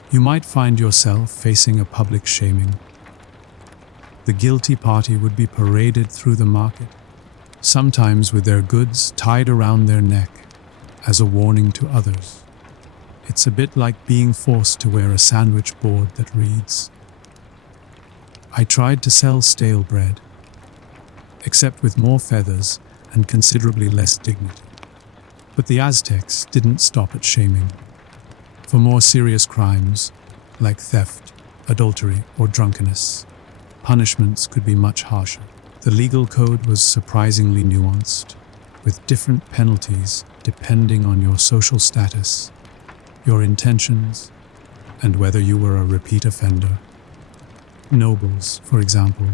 You might find yourself facing a public shaming. The guilty party would be paraded through the market, sometimes with their goods tied around their neck as a warning to others. It's a bit like being forced to wear a sandwich board that reads, "I tried to sell stale bread, except with more feathers and considerably less dignity." But the Aztecs didn't stop at shaming. For more serious crimes, like theft, adultery, or drunkenness, punishments could be much harsher. The legal code was surprisingly nuanced, with different penalties depending on your social status, your intentions, and whether you were a repeat offender. Nobles, for example,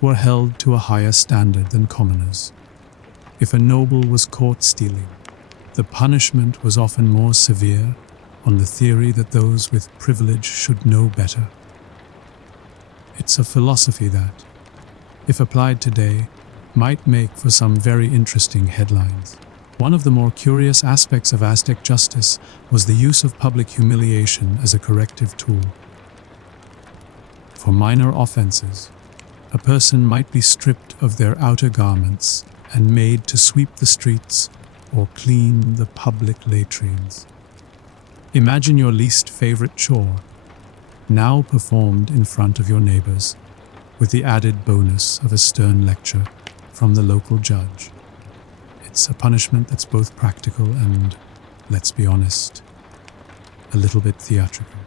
were held to a higher standard than commoners. If a noble was caught stealing, the punishment was often more severe, on the theory that those with privilege should know better. It's a philosophy that, if applied today, might make for some very interesting headlines. One of the more curious aspects of Aztec justice was the use of public humiliation as a corrective tool. For minor offenses, a person might be stripped of their outer garments and made to sweep the streets or clean the public latrines. Imagine your least favorite chore, now performed in front of your neighbors, with the added bonus of a stern lecture from the local judge. It's a punishment that's both practical and, let's be honest, a little bit theatrical.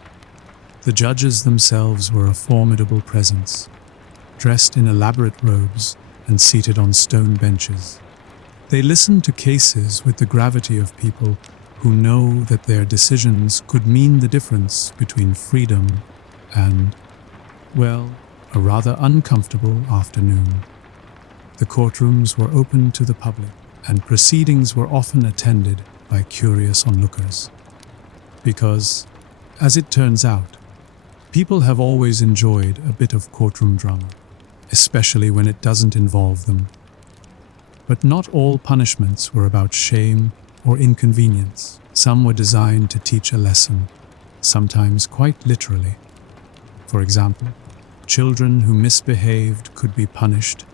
The judges themselves were a formidable presence, dressed in elaborate robes and seated on stone benches. They listened to cases with the gravity of people who know that their decisions could mean the difference between freedom and, well, a rather uncomfortable afternoon. The courtrooms were open to the public, and proceedings were often attended by curious onlookers. Because, as it turns out, people have always enjoyed a bit of courtroom drama, especially when it doesn't involve them. But not all punishments were about shame or inconvenience. Some were designed to teach a lesson, sometimes quite literally. For example, children who misbehaved could be punished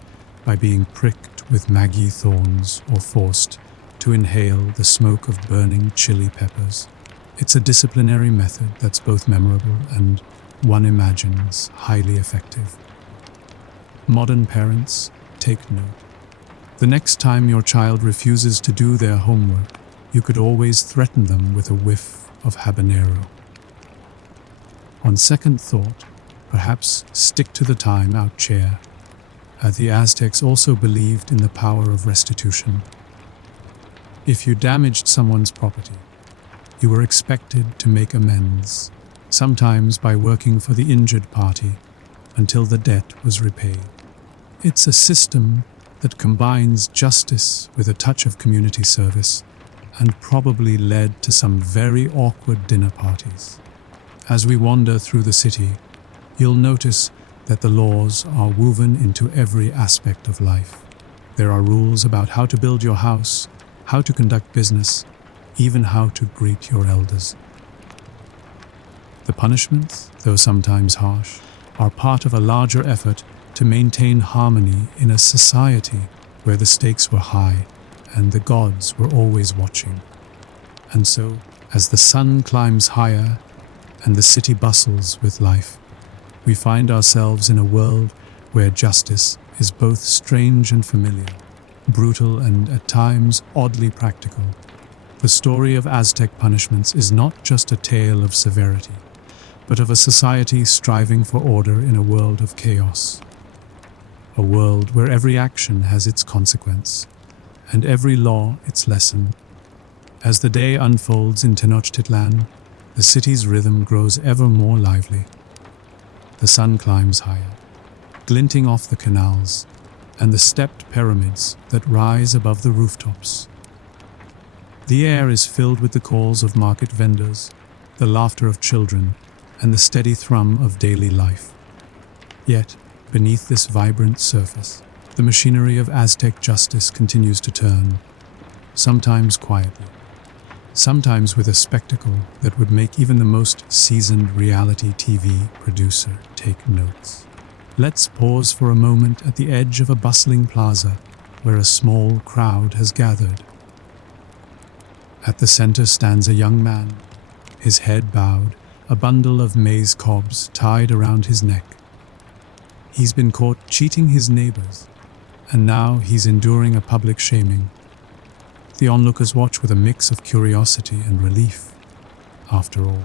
by being pricked with Maggie thorns or forced to inhale the smoke of burning chili peppers. It's a disciplinary method that's both memorable and, one imagines, highly effective. Modern parents, take note. The next time your child refuses to do their homework, you could always threaten them with a whiff of habanero. On second thought, perhaps stick to the time-out chair. The Aztecs also believed in the power of restitution. If you damaged someone's property, you were expected to make amends, sometimes by working for the injured party until the debt was repaid. It's a system that combines justice with a touch of community service and probably led to some very awkward dinner parties. As we wander through the city, you'll notice that the laws are woven into every aspect of life. There are rules about how to build your house, how to conduct business, even how to greet your elders. The punishments, though sometimes harsh, are part of a larger effort to maintain harmony in a society where the stakes were high and the gods were always watching. And so, as the sun climbs higher and the city bustles with life, we find ourselves in a world where justice is both strange and familiar, brutal and at times oddly practical. The story of Aztec punishments is not just a tale of severity, but of a society striving for order in a world of chaos. a world where every action has its consequence, and every law its lesson. As the day unfolds in Tenochtitlan, the city's rhythm grows ever more lively. The sun climbs higher, glinting off the canals and the stepped pyramids that rise above the rooftops. The air is filled with the calls of market vendors, the laughter of children, and the steady thrum of daily life. Yet, beneath this vibrant surface, the machinery of Aztec justice continues to turn, sometimes quietly, sometimes with a spectacle that would make even the most seasoned reality TV producer take notes. Let's pause for a moment at the edge of a bustling plaza where a small crowd has gathered. At the center stands a young man, his head bowed, a bundle of maize cobs tied around his neck. He's been caught cheating his neighbors, and now he's enduring a public shaming. The onlookers watch with a mix of curiosity and relief. After all,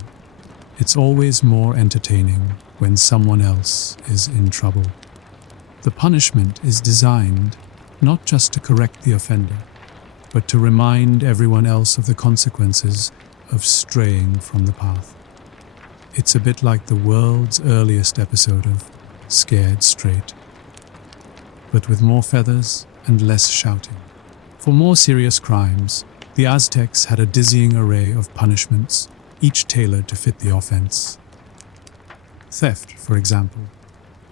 it's always more entertaining when someone else is in trouble. The punishment is designed not just to correct the offender, but to remind everyone else of the consequences of straying from the path. It's a bit like the world's earliest episode of Scared Straight, but with more feathers and less shouting. For more serious crimes, the Aztecs had a dizzying array of punishments, each tailored to fit the offense. Theft, for example,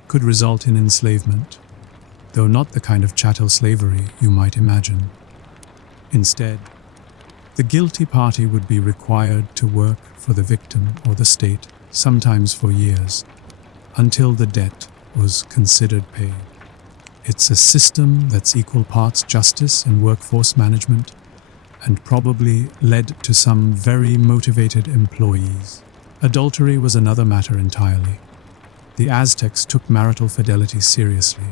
could result in enslavement, though not the kind of chattel slavery you might imagine. Instead, the guilty party would be required to work for the victim or the state, sometimes for years, until the debt was considered paid. It's a system that's equal parts justice and workforce management, and probably led to some very motivated employees. Adultery was another matter entirely. The Aztecs took marital fidelity seriously.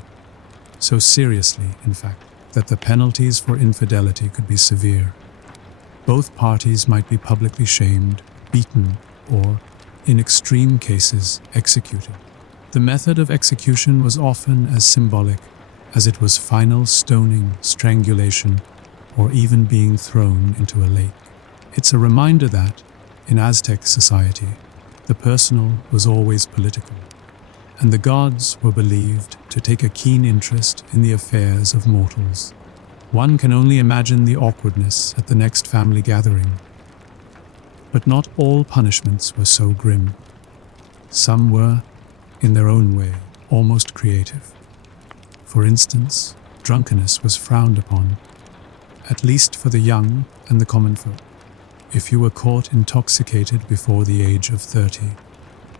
So seriously, in fact, that the penalties for infidelity could be severe. Both parties might be publicly shamed, beaten, or, in extreme cases, executed. The method of execution was often as symbolic as it was final stoning, strangulation, or even being thrown into a lake. It's a reminder that, in Aztec society, the personal was always political, and the gods were believed to take a keen interest in the affairs of mortals. One can only imagine the awkwardness at the next family gathering. But not all punishments were so grim. Some were, in their own way, almost creative. For instance, drunkenness was frowned upon, at least for the young and the common folk. If you were caught intoxicated before the age of 30,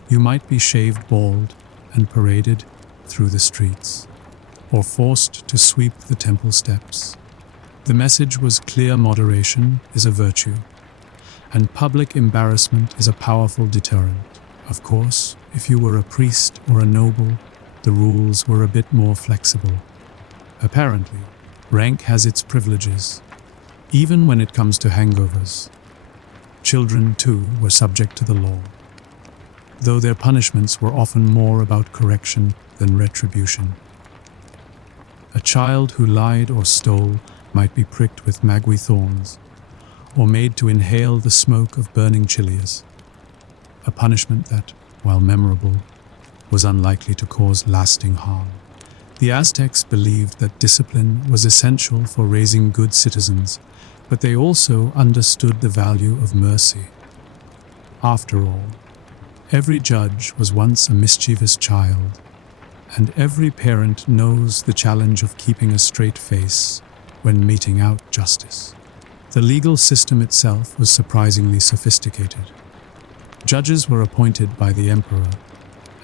you might be shaved bald and paraded through the streets, or forced to sweep the temple steps. The message was clear: moderation is a virtue, and public embarrassment is a powerful deterrent. Of course, if you were a priest or a noble, the rules were a bit more flexible. Apparently, rank has its privileges, even when it comes to hangovers. Children, too, were subject to the law, though their punishments were often more about correction than retribution. A child who lied or stole might be pricked with maguey thorns, or made to inhale the smoke of burning chilies, a punishment that, while memorable, was unlikely to cause lasting harm. The Aztecs believed that discipline was essential for raising good citizens, but they also understood the value of mercy. After all, every judge was once a mischievous child, and every parent knows the challenge of keeping a straight face when meting out justice. The legal system itself was surprisingly sophisticated. Judges were appointed by the emperor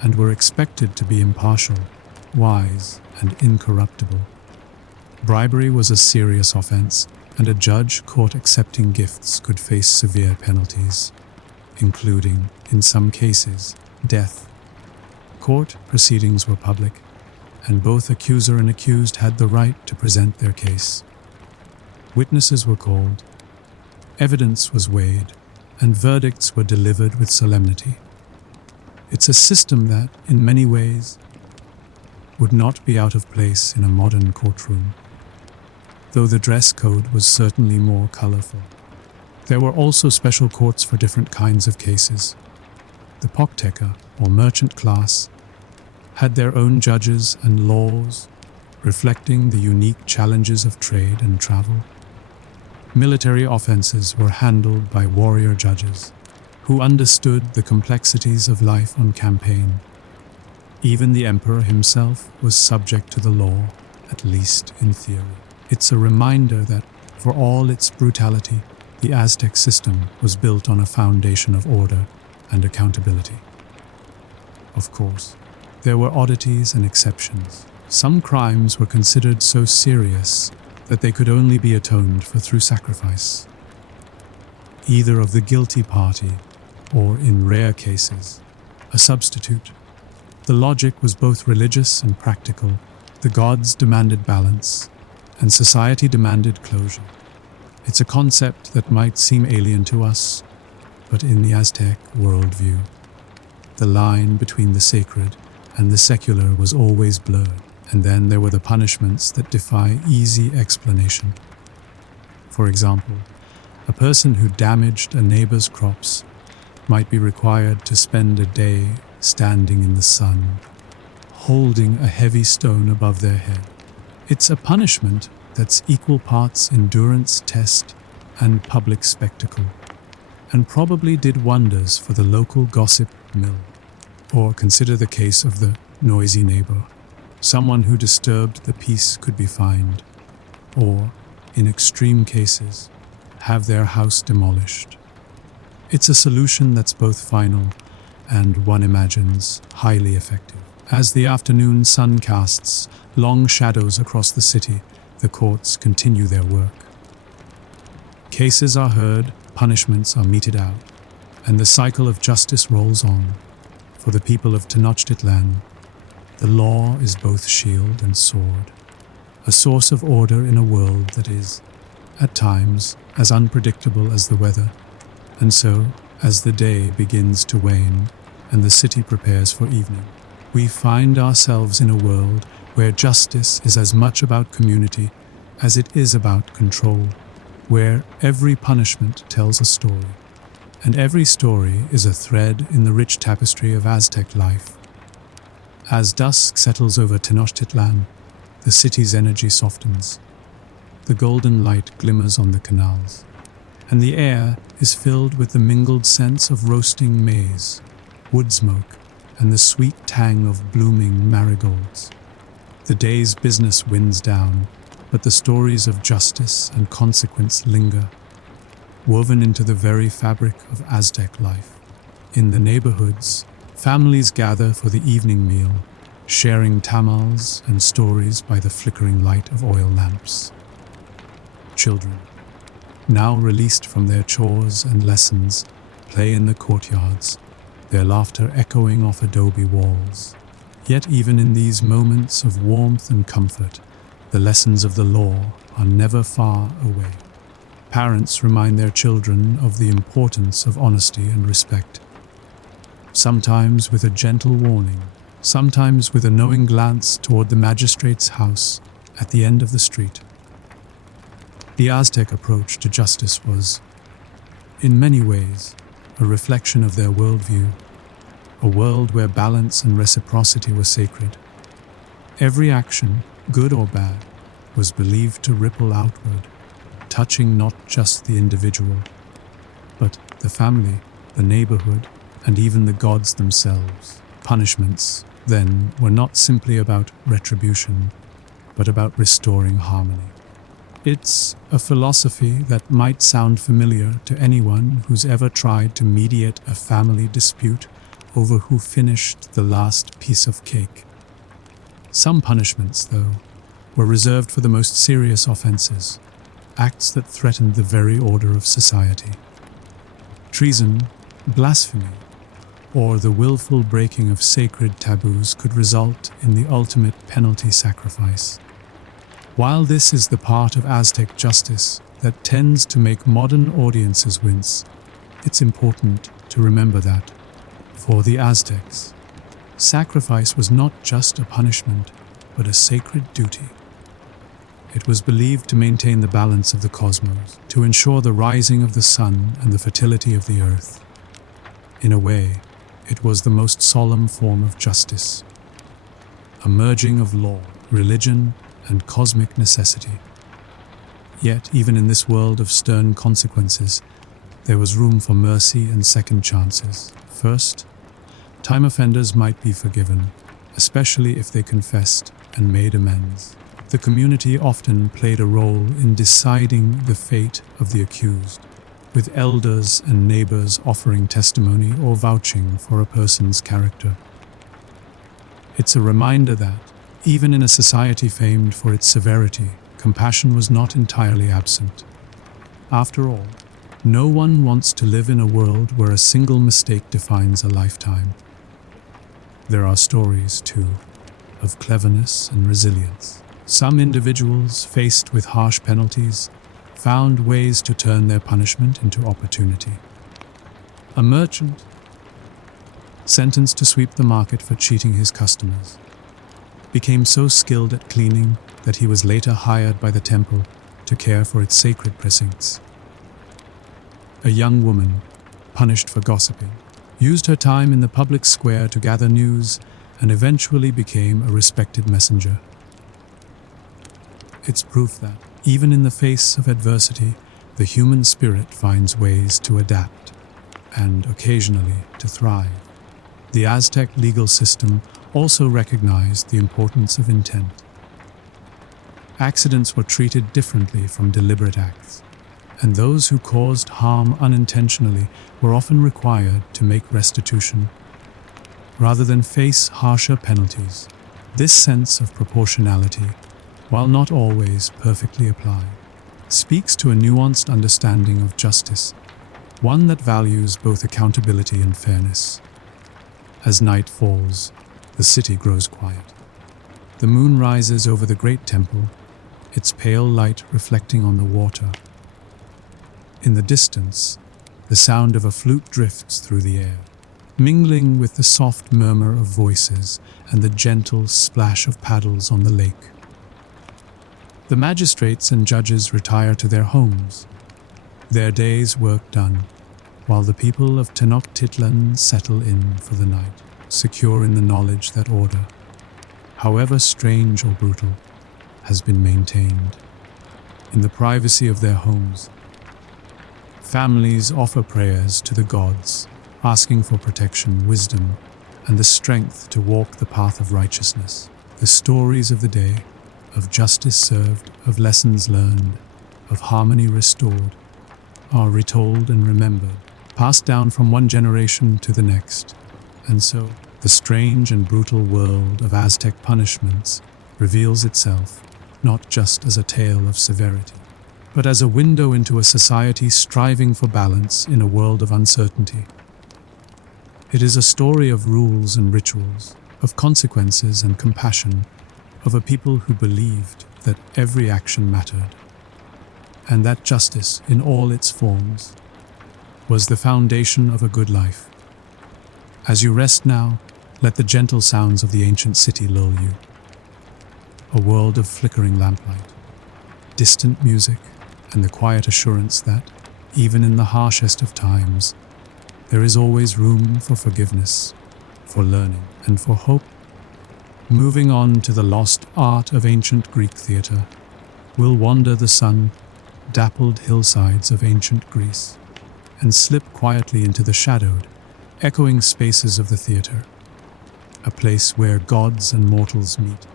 and were expected to be impartial, wise, and incorruptible. Bribery was a serious offense, and a judge caught accepting gifts could face severe penalties, including, in some cases, death. Court proceedings were public, and both accuser and accused had the right to present their case. Witnesses were called, evidence was weighed, and verdicts were delivered with solemnity. It's a system that, in many ways, would not be out of place in a modern courtroom, though the dress code was certainly more colorful. There were also special courts for different kinds of cases. The pochteker, or merchant class, had their own judges and laws, reflecting the unique challenges of trade and travel. Military offenses were handled by warrior judges, who understood the complexities of life on campaign. Even the emperor himself was subject to the law, at least in theory. It's a reminder that, for all its brutality, the Aztec system was built on a foundation of order and accountability. Of course, there were oddities and exceptions. Some crimes were considered so serious that they could only be atoned for through sacrifice, either of the guilty party or, in rare cases, a substitute. The logic was both religious and practical. The gods demanded balance, and society demanded closure. It's a concept that might seem alien to us, but in the Aztec worldview, the line between the sacred and the secular was always blurred. And then there were the punishments that defy easy explanation. For example, a person who damaged a neighbor's crops might be required to spend a day standing in the sun, holding a heavy stone above their head. It's a punishment that's equal parts endurance test and public spectacle, and probably did wonders for the local gossip mill. Or consider the case of the noisy neighbor. Someone who disturbed the peace could be fined, or, in extreme cases, have their house demolished. It's a solution that's both final and, one imagines, highly effective. As the afternoon sun casts long shadows across the city, the courts continue their work. Cases are heard, punishments are meted out, and the cycle of justice rolls on. For the people of Tenochtitlan, the law is both shield and sword, a source of order in a world that is, at times, as unpredictable as the weather. And so, as the day begins to wane and the city prepares for evening, we find ourselves in a world where justice is as much about community as it is about control, where every punishment tells a story, and every story is a thread in the rich tapestry of Aztec life. As dusk settles over Tenochtitlan, the city's energy softens. The golden light glimmers on the canals, and the air is filled with the mingled scents of roasting maize, wood smoke, and the sweet tang of blooming marigolds. The day's business winds down, but the stories of justice and consequence linger, woven into the very fabric of Aztec life. In the neighborhoods, families gather for the evening meal, sharing tamales and stories by the flickering light of oil lamps. Children, now released from their chores and lessons, play in the courtyards, their laughter echoing off adobe walls. Yet even in these moments of warmth and comfort, the lessons of the law are never far away. Parents remind their children of the importance of honesty and respect, sometimes with a gentle warning, sometimes with a knowing glance toward the magistrate's house at the end of the street. The Aztec approach to justice was, in many ways, a reflection of their worldview, a world where balance and reciprocity were sacred. Every action, good or bad, was believed to ripple outward, touching not just the individual, but the family, the neighborhood, and even the gods themselves. Punishments, then, were not simply about retribution, but about restoring harmony. It's a philosophy that might sound familiar to anyone who's ever tried to mediate a family dispute over who finished the last piece of cake. Some punishments, though, were reserved for the most serious offenses, acts that threatened the very order of society. Treason, blasphemy, or the willful breaking of sacred taboos could result in the ultimate penalty sacrifice. While this is the part of Aztec justice that tends to make modern audiences wince, it's important to remember that, for the Aztecs, sacrifice was not just a punishment, but a sacred duty. It was believed to maintain the balance of the cosmos, to ensure the rising of the sun and the fertility of the earth. In a way, it was the most solemn form of justice, a merging of law, religion, and cosmic necessity. Yet, even in this world of stern consequences, there was room for mercy and second chances. First, time offenders might be forgiven, especially if they confessed and made amends. The community often played a role in deciding the fate of the accused, with elders and neighbors offering testimony or vouching for a person's character. It's a reminder that, even in a society famed for its severity, compassion was not entirely absent. After all, no one wants to live in a world where a single mistake defines a lifetime. There are stories, too, of cleverness and resilience. Some individuals, faced with harsh penalties, found ways to turn their punishment into opportunity. A merchant, sentenced to sweep the market for cheating his customers, became so skilled at cleaning that he was later hired by the temple to care for its sacred precincts. A young woman, punished for gossiping, used her time in the public square to gather news and eventually became a respected messenger. It's proof that, even in the face of adversity, the human spirit finds ways to adapt and, occasionally, to thrive. The Aztec legal system also recognized the importance of intent. Accidents were treated differently from deliberate acts, and those who caused harm unintentionally were often required to make restitution, rather than face harsher penalties. This sense of proportionality, while not always perfectly applied, speaks to a nuanced understanding of justice, one that values both accountability and fairness. As night falls, the city grows quiet. The moon rises over the great temple, its pale light reflecting on the water. In the distance, the sound of a flute drifts through the air, mingling with the soft murmur of voices and the gentle splash of paddles on the lake. The magistrates and judges retire to their homes, their day's work done, while the people of Tenochtitlan settle in for the night, secure in the knowledge that order, however strange or brutal, has been maintained. In the privacy of their homes, families offer prayers to the gods, asking for protection, wisdom, and the strength to walk the path of righteousness. The stories of the day, of justice served, of lessons learned, of harmony restored, are retold and remembered, passed down from one generation to the next. And so, the strange and brutal world of Aztec punishments reveals itself not just as a tale of severity, but as a window into a society striving for balance in a world of uncertainty. It is a story of rules and rituals, of consequences and compassion, of a people who believed that every action mattered, and that justice, in all its forms, was the foundation of a good life. As you rest now, let the gentle sounds of the ancient city lull you. A world of flickering lamplight, distant music, and the quiet assurance that, even in the harshest of times, there is always room for forgiveness, for learning, and for hope. Moving on to the lost art of ancient Greek theatre, we'll wander the sun-dappled hillsides of ancient Greece and slip quietly into the shadowed, echoing spaces of the theatre, a place where gods and mortals meet,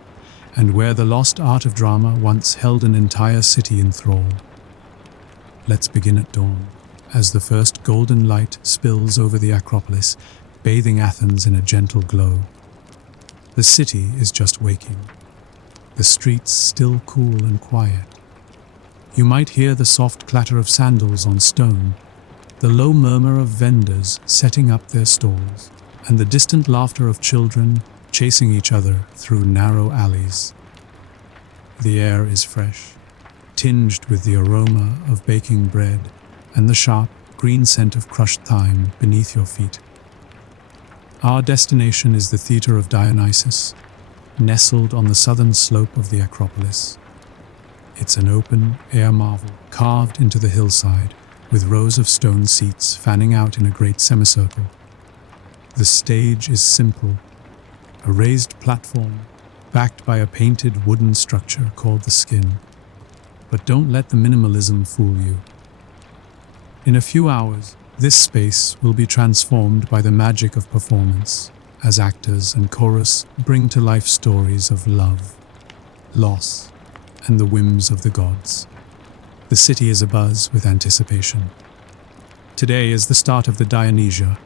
and where the lost art of drama once held an entire city in thrall. Let's begin at dawn, as the first golden light spills over the Acropolis, bathing Athens in a gentle glow. The city is just waking, the streets still cool and quiet. You might hear the soft clatter of sandals on stone, the low murmur of vendors setting up their stalls, and the distant laughter of children chasing each other through narrow alleys. The air is fresh, tinged with the aroma of baking bread and the sharp, green scent of crushed thyme beneath your feet. Our destination is the Theatre of Dionysus, nestled on the southern slope of the Acropolis. It's an open-air marvel, carved into the hillside, with rows of stone seats fanning out in a great semicircle. The stage is simple, a raised platform, backed by a painted wooden structure called the skin. But don't let the minimalism fool you. In a few hours, this space will be transformed by the magic of performance, as actors and chorus bring to life stories of love, loss, and the whims of the gods. The city is abuzz with anticipation. Today is the start of the Dionysia,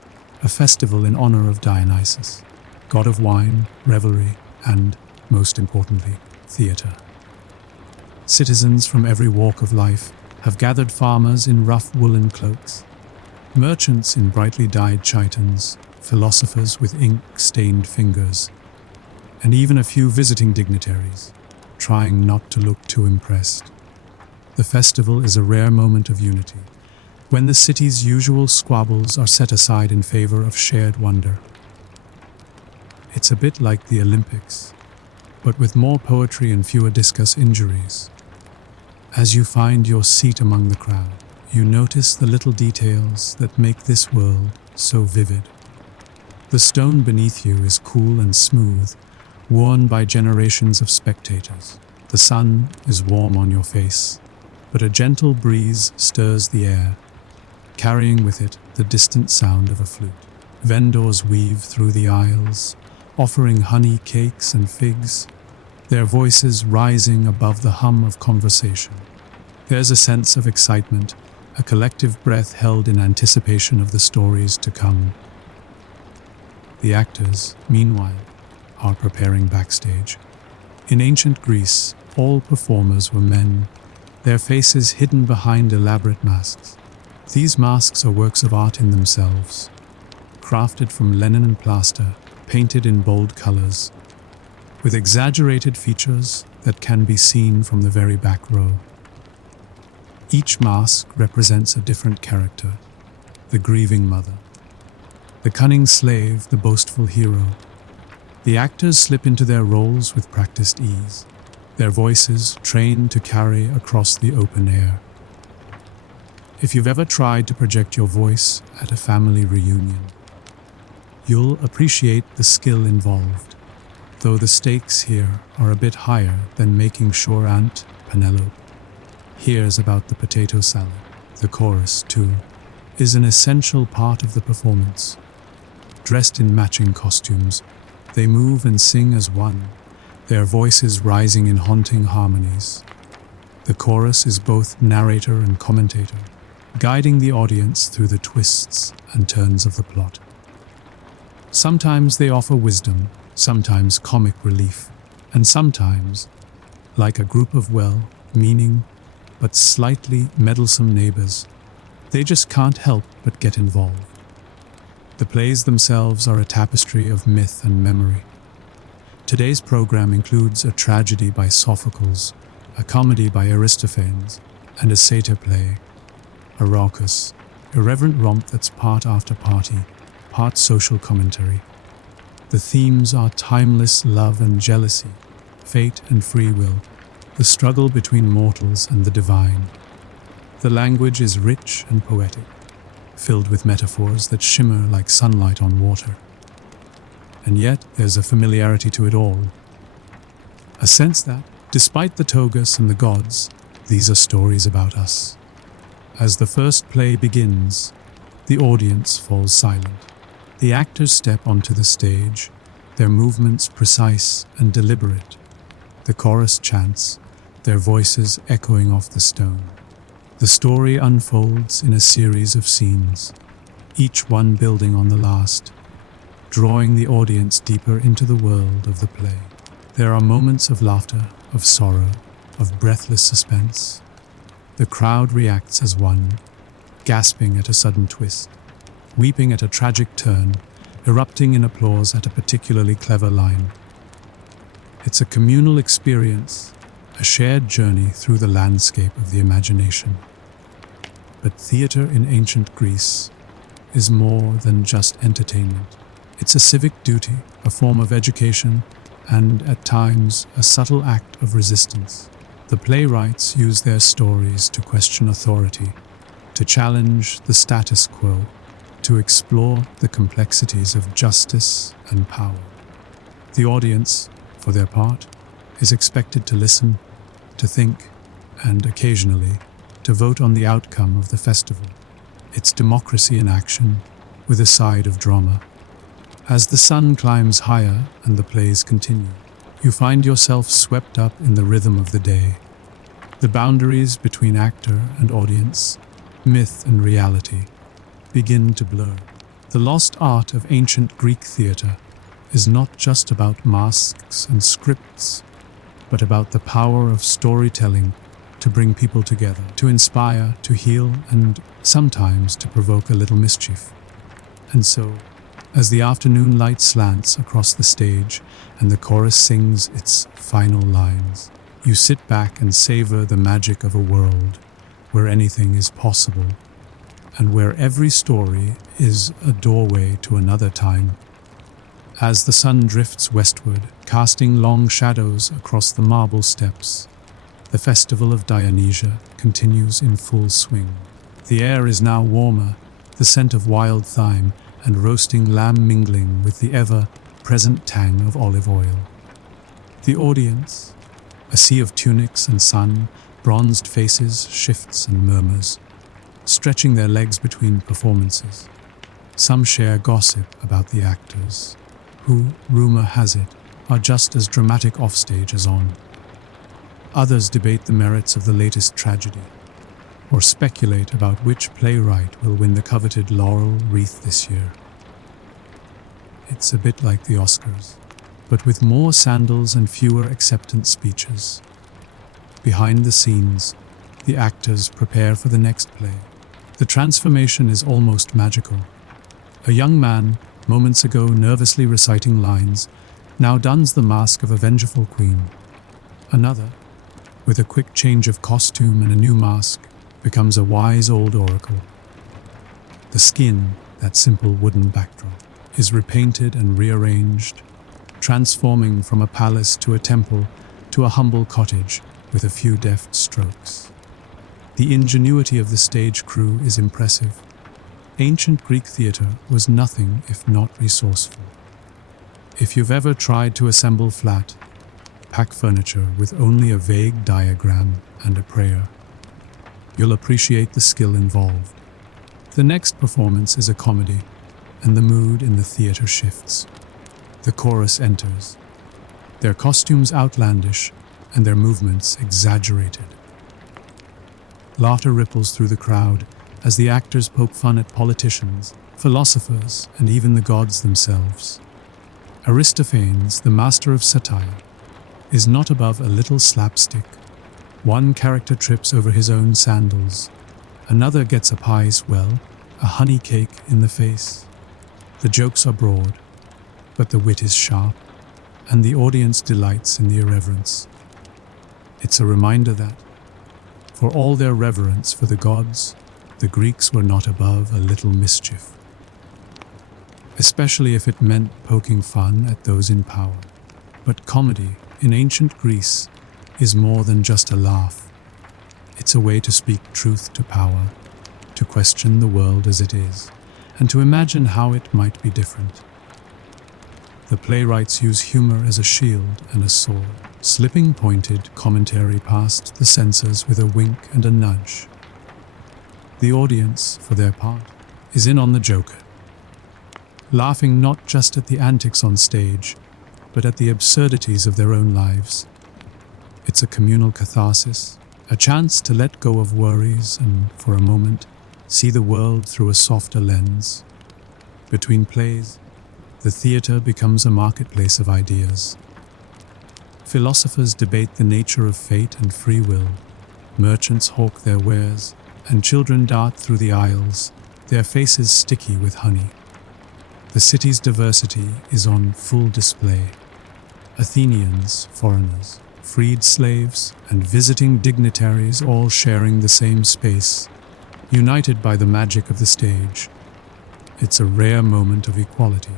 a festival in honor of Dionysus, god of wine, revelry, and, most importantly, theater. Citizens from every walk of life have gathered, farmers in rough woolen cloaks, merchants in brightly dyed chitons, philosophers with ink-stained fingers, and even a few visiting dignitaries, trying not to look too impressed. The festival is a rare moment of unity, when the city's usual squabbles are set aside in favor of shared wonder. It's a bit like the Olympics, but with more poetry and fewer discus injuries. As you find your seat among the crowd, you notice the little details that make this world so vivid. The stone beneath you is cool and smooth, worn by generations of spectators. The sun is warm on your face, but a gentle breeze stirs the air, carrying with it the distant sound of a flute. Vendors weave through the aisles, offering honey cakes and figs, their voices rising above the hum of conversation. There's a sense of excitement, a collective breath held in anticipation of the stories to come. The actors, meanwhile, are preparing backstage. In ancient Greece, all performers were men, their faces hidden behind elaborate masks. These masks are works of art in themselves, crafted from linen and plaster, painted in bold colors, with exaggerated features that can be seen from the very back row. Each mask represents a different character: the grieving mother, the cunning slave, the boastful hero. The actors slip into their roles with practiced ease, their voices trained to carry across the open air. If you've ever tried to project your voice at a family reunion, you'll appreciate the skill involved, though the stakes here are a bit higher than making sure Aunt Penelope hears about the potato salad. The chorus, too, is an essential part of the performance. Dressed in matching costumes, they move and sing as one, their voices rising in haunting harmonies. The chorus is both narrator and commentator, guiding the audience through the twists and turns of the plot. Sometimes they offer wisdom, sometimes comic relief, and sometimes, like a group of well-meaning but slightly meddlesome neighbors, they just can't help but get involved. The plays themselves are a tapestry of myth and memory. Today's program includes a tragedy by Sophocles, a comedy by Aristophanes, and a satyr play, a raucous, irreverent romp that's part after party, part social commentary. The themes are timeless love and jealousy, fate and free will, the struggle between mortals and the divine. The language is rich and poetic, filled with metaphors that shimmer like sunlight on water. And yet there's a familiarity to it all, a sense that, despite the togas and the gods, these are stories about us. As the first play begins, the audience falls silent. The actors step onto the stage, their movements precise and deliberate. The chorus chants, their voices echoing off the stone. The story unfolds in a series of scenes, each one building on the last, drawing the audience deeper into the world of the play. There are moments of laughter, of sorrow, of breathless suspense. The crowd reacts as one, gasping at a sudden twist, weeping at a tragic turn, erupting in applause at a particularly clever line. It's a communal experience, a shared journey through the landscape of the imagination. But theater in ancient Greece is more than just entertainment. It's a civic duty, a form of education, and, at times, a subtle act of resistance. The playwrights use their stories to question authority, to challenge the status quo, to explore the complexities of justice and power. The audience, for their part, is expected to listen, to think, and occasionally to vote on the outcome of the festival. It's democracy in action, with a side of drama. As the sun climbs higher and the plays continue, you find yourself swept up in the rhythm of the day. The boundaries between actor and audience, myth and reality, begin to blur. The lost art of ancient Greek theatre is not just about masks and scripts, but about the power of storytelling to bring people together, to inspire, to heal, and sometimes to provoke a little mischief. And so, as the afternoon light slants across the stage and the chorus sings its final lines, you sit back and savor the magic of a world where anything is possible, and where every story is a doorway to another time. As the sun drifts westward, casting long shadows across the marble steps, the festival of Dionysia continues in full swing. The air is now warmer, the scent of wild thyme and roasting lamb mingling with the ever-present tang of olive oil. The audience, a sea of tunics and sun, bronzed faces, shifts and murmurs, stretching their legs between performances. Some share gossip about the actors, who, rumor has it, are just as dramatic offstage as on. Others debate the merits of the latest tragedy, or speculate about which playwright will win the coveted laurel wreath this year. It's a bit like the Oscars, but with more sandals and fewer acceptance speeches. Behind the scenes, the actors prepare for the next play. The transformation is almost magical. A young man, moments ago nervously reciting lines, now dons the mask of a vengeful queen. Another, with a quick change of costume and a new mask, becomes a wise old oracle. The skin, that simple wooden backdrop, is repainted and rearranged, transforming from a palace to a temple to a humble cottage with a few deft strokes. The ingenuity of the stage crew is impressive. Ancient Greek theatre was nothing if not resourceful. If you've ever tried to assemble flat, pack furniture with only a vague diagram and a prayer, you'll appreciate the skill involved. The next performance is a comedy, and the mood in the theatre shifts. The chorus enters, their costumes outlandish and their movements exaggerated. Laughter ripples through the crowd as the actors poke fun at politicians, philosophers, and even the gods themselves. Aristophanes, the master of satire, is not above a little slapstick. One character trips over his own sandals, another gets a pie swell, a honey cake in the face. The jokes are broad, but the wit is sharp, and the audience delights in the irreverence. It's a reminder that, for all their reverence for the gods, the Greeks were not above a little mischief, especially if it meant poking fun at those in power. But comedy, in ancient Greece, is more than just a laugh. It's a way to speak truth to power, to question the world as it is, and to imagine how it might be different. The playwrights use humor as a shield and a sword, slipping pointed commentary past the censors with a wink and a nudge. The audience, for their part, is in on the joker, laughing not just at the antics on stage, but at the absurdities of their own lives. It's a communal catharsis, a chance to let go of worries and, for a moment, see the world through a softer lens. Between plays, the theatre becomes a marketplace of ideas. Philosophers debate the nature of fate and free will, merchants hawk their wares, and children dart through the aisles, their faces sticky with honey. The city's diversity is on full display. Athenians, foreigners, freed slaves, and visiting dignitaries all sharing the same space, united by the magic of the stage. It's a rare moment of equality.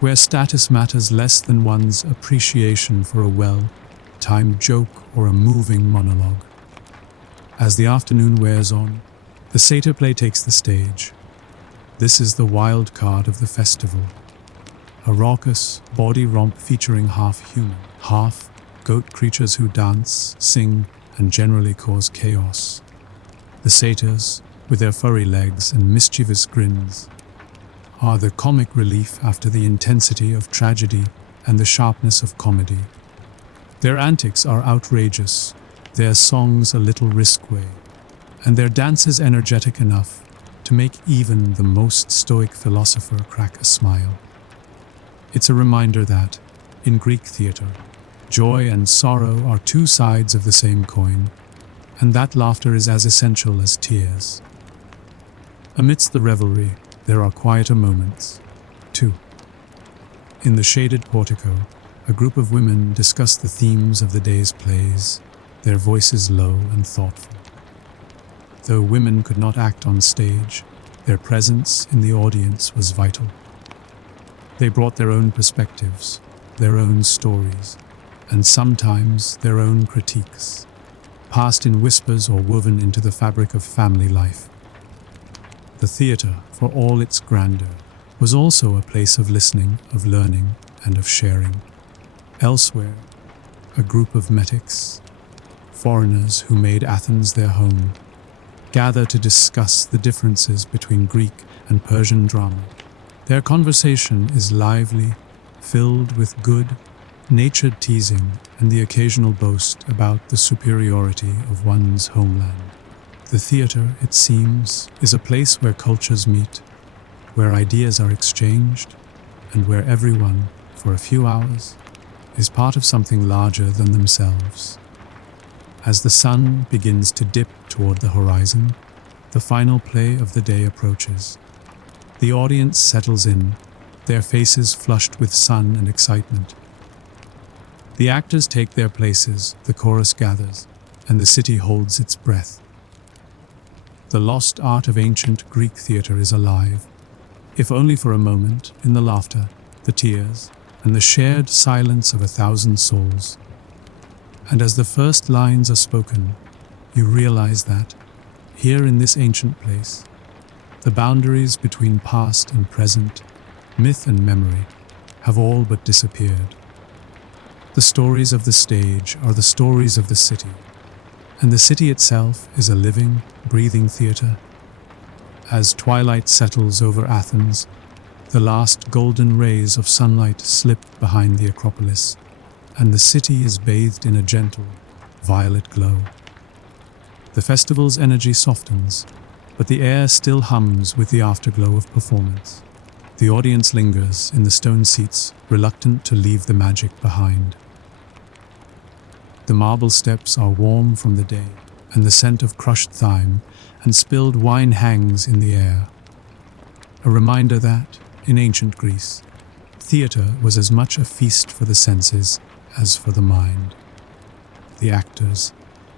where status matters less than one's appreciation for a well-timed joke or a moving monologue. As the afternoon wears on, the satyr play takes the stage. This is the wild card of the festival. A raucous body romp featuring half human, half goat creatures who dance, sing, and generally cause chaos. The satyrs, with their furry legs and mischievous grins, are the comic relief after the intensity of tragedy and the sharpness of comedy. Their antics are outrageous, their songs a little risque, and their dances energetic enough to make even the most stoic philosopher crack a smile. It's a reminder that, in Greek theatre, joy and sorrow are two sides of the same coin, and that laughter is as essential as tears. Amidst the revelry, there are quieter moments, too. In the shaded portico, a group of women discuss the themes of the day's plays, their voices low and thoughtful. Though women could not act on stage, their presence in the audience was vital. They brought their own perspectives, their own stories, and sometimes their own critiques, passed in whispers or woven into the fabric of family life. The theatre, for all its grandeur, was also a place of listening, of learning, and of sharing. Elsewhere, a group of metics, foreigners who made Athens their home, gather to discuss the differences between Greek and Persian drama. Their conversation is lively, filled with good-natured teasing and the occasional boast about the superiority of one's homeland. The theatre, it seems, is a place where cultures meet, where ideas are exchanged, and where everyone, for a few hours, is part of something larger than themselves. As the sun begins to dip toward the horizon, the final play of the day approaches. The audience settles in, their faces flushed with sun and excitement. The actors take their places, the chorus gathers, and the city holds its breath. The lost art of ancient Greek theatre is alive, if only for a moment, in the laughter, the tears, and the shared silence of 1,000 souls. And as the first lines are spoken, you realize that, here in this ancient place, the boundaries between past and present, myth and memory, have all but disappeared. The stories of the stage are the stories of the city, and the city itself is a living, breathing theatre. As twilight settles over Athens, the last golden rays of sunlight slip behind the Acropolis, and the city is bathed in a gentle, violet glow. The festival's energy softens, but the air still hums with the afterglow of performance. The audience lingers in the stone seats, reluctant to leave the magic behind. The marble steps are warm from the day, and the scent of crushed thyme and spilled wine hangs in the air. A reminder that, in ancient Greece, theatre was as much a feast for the senses as for the mind. The actors,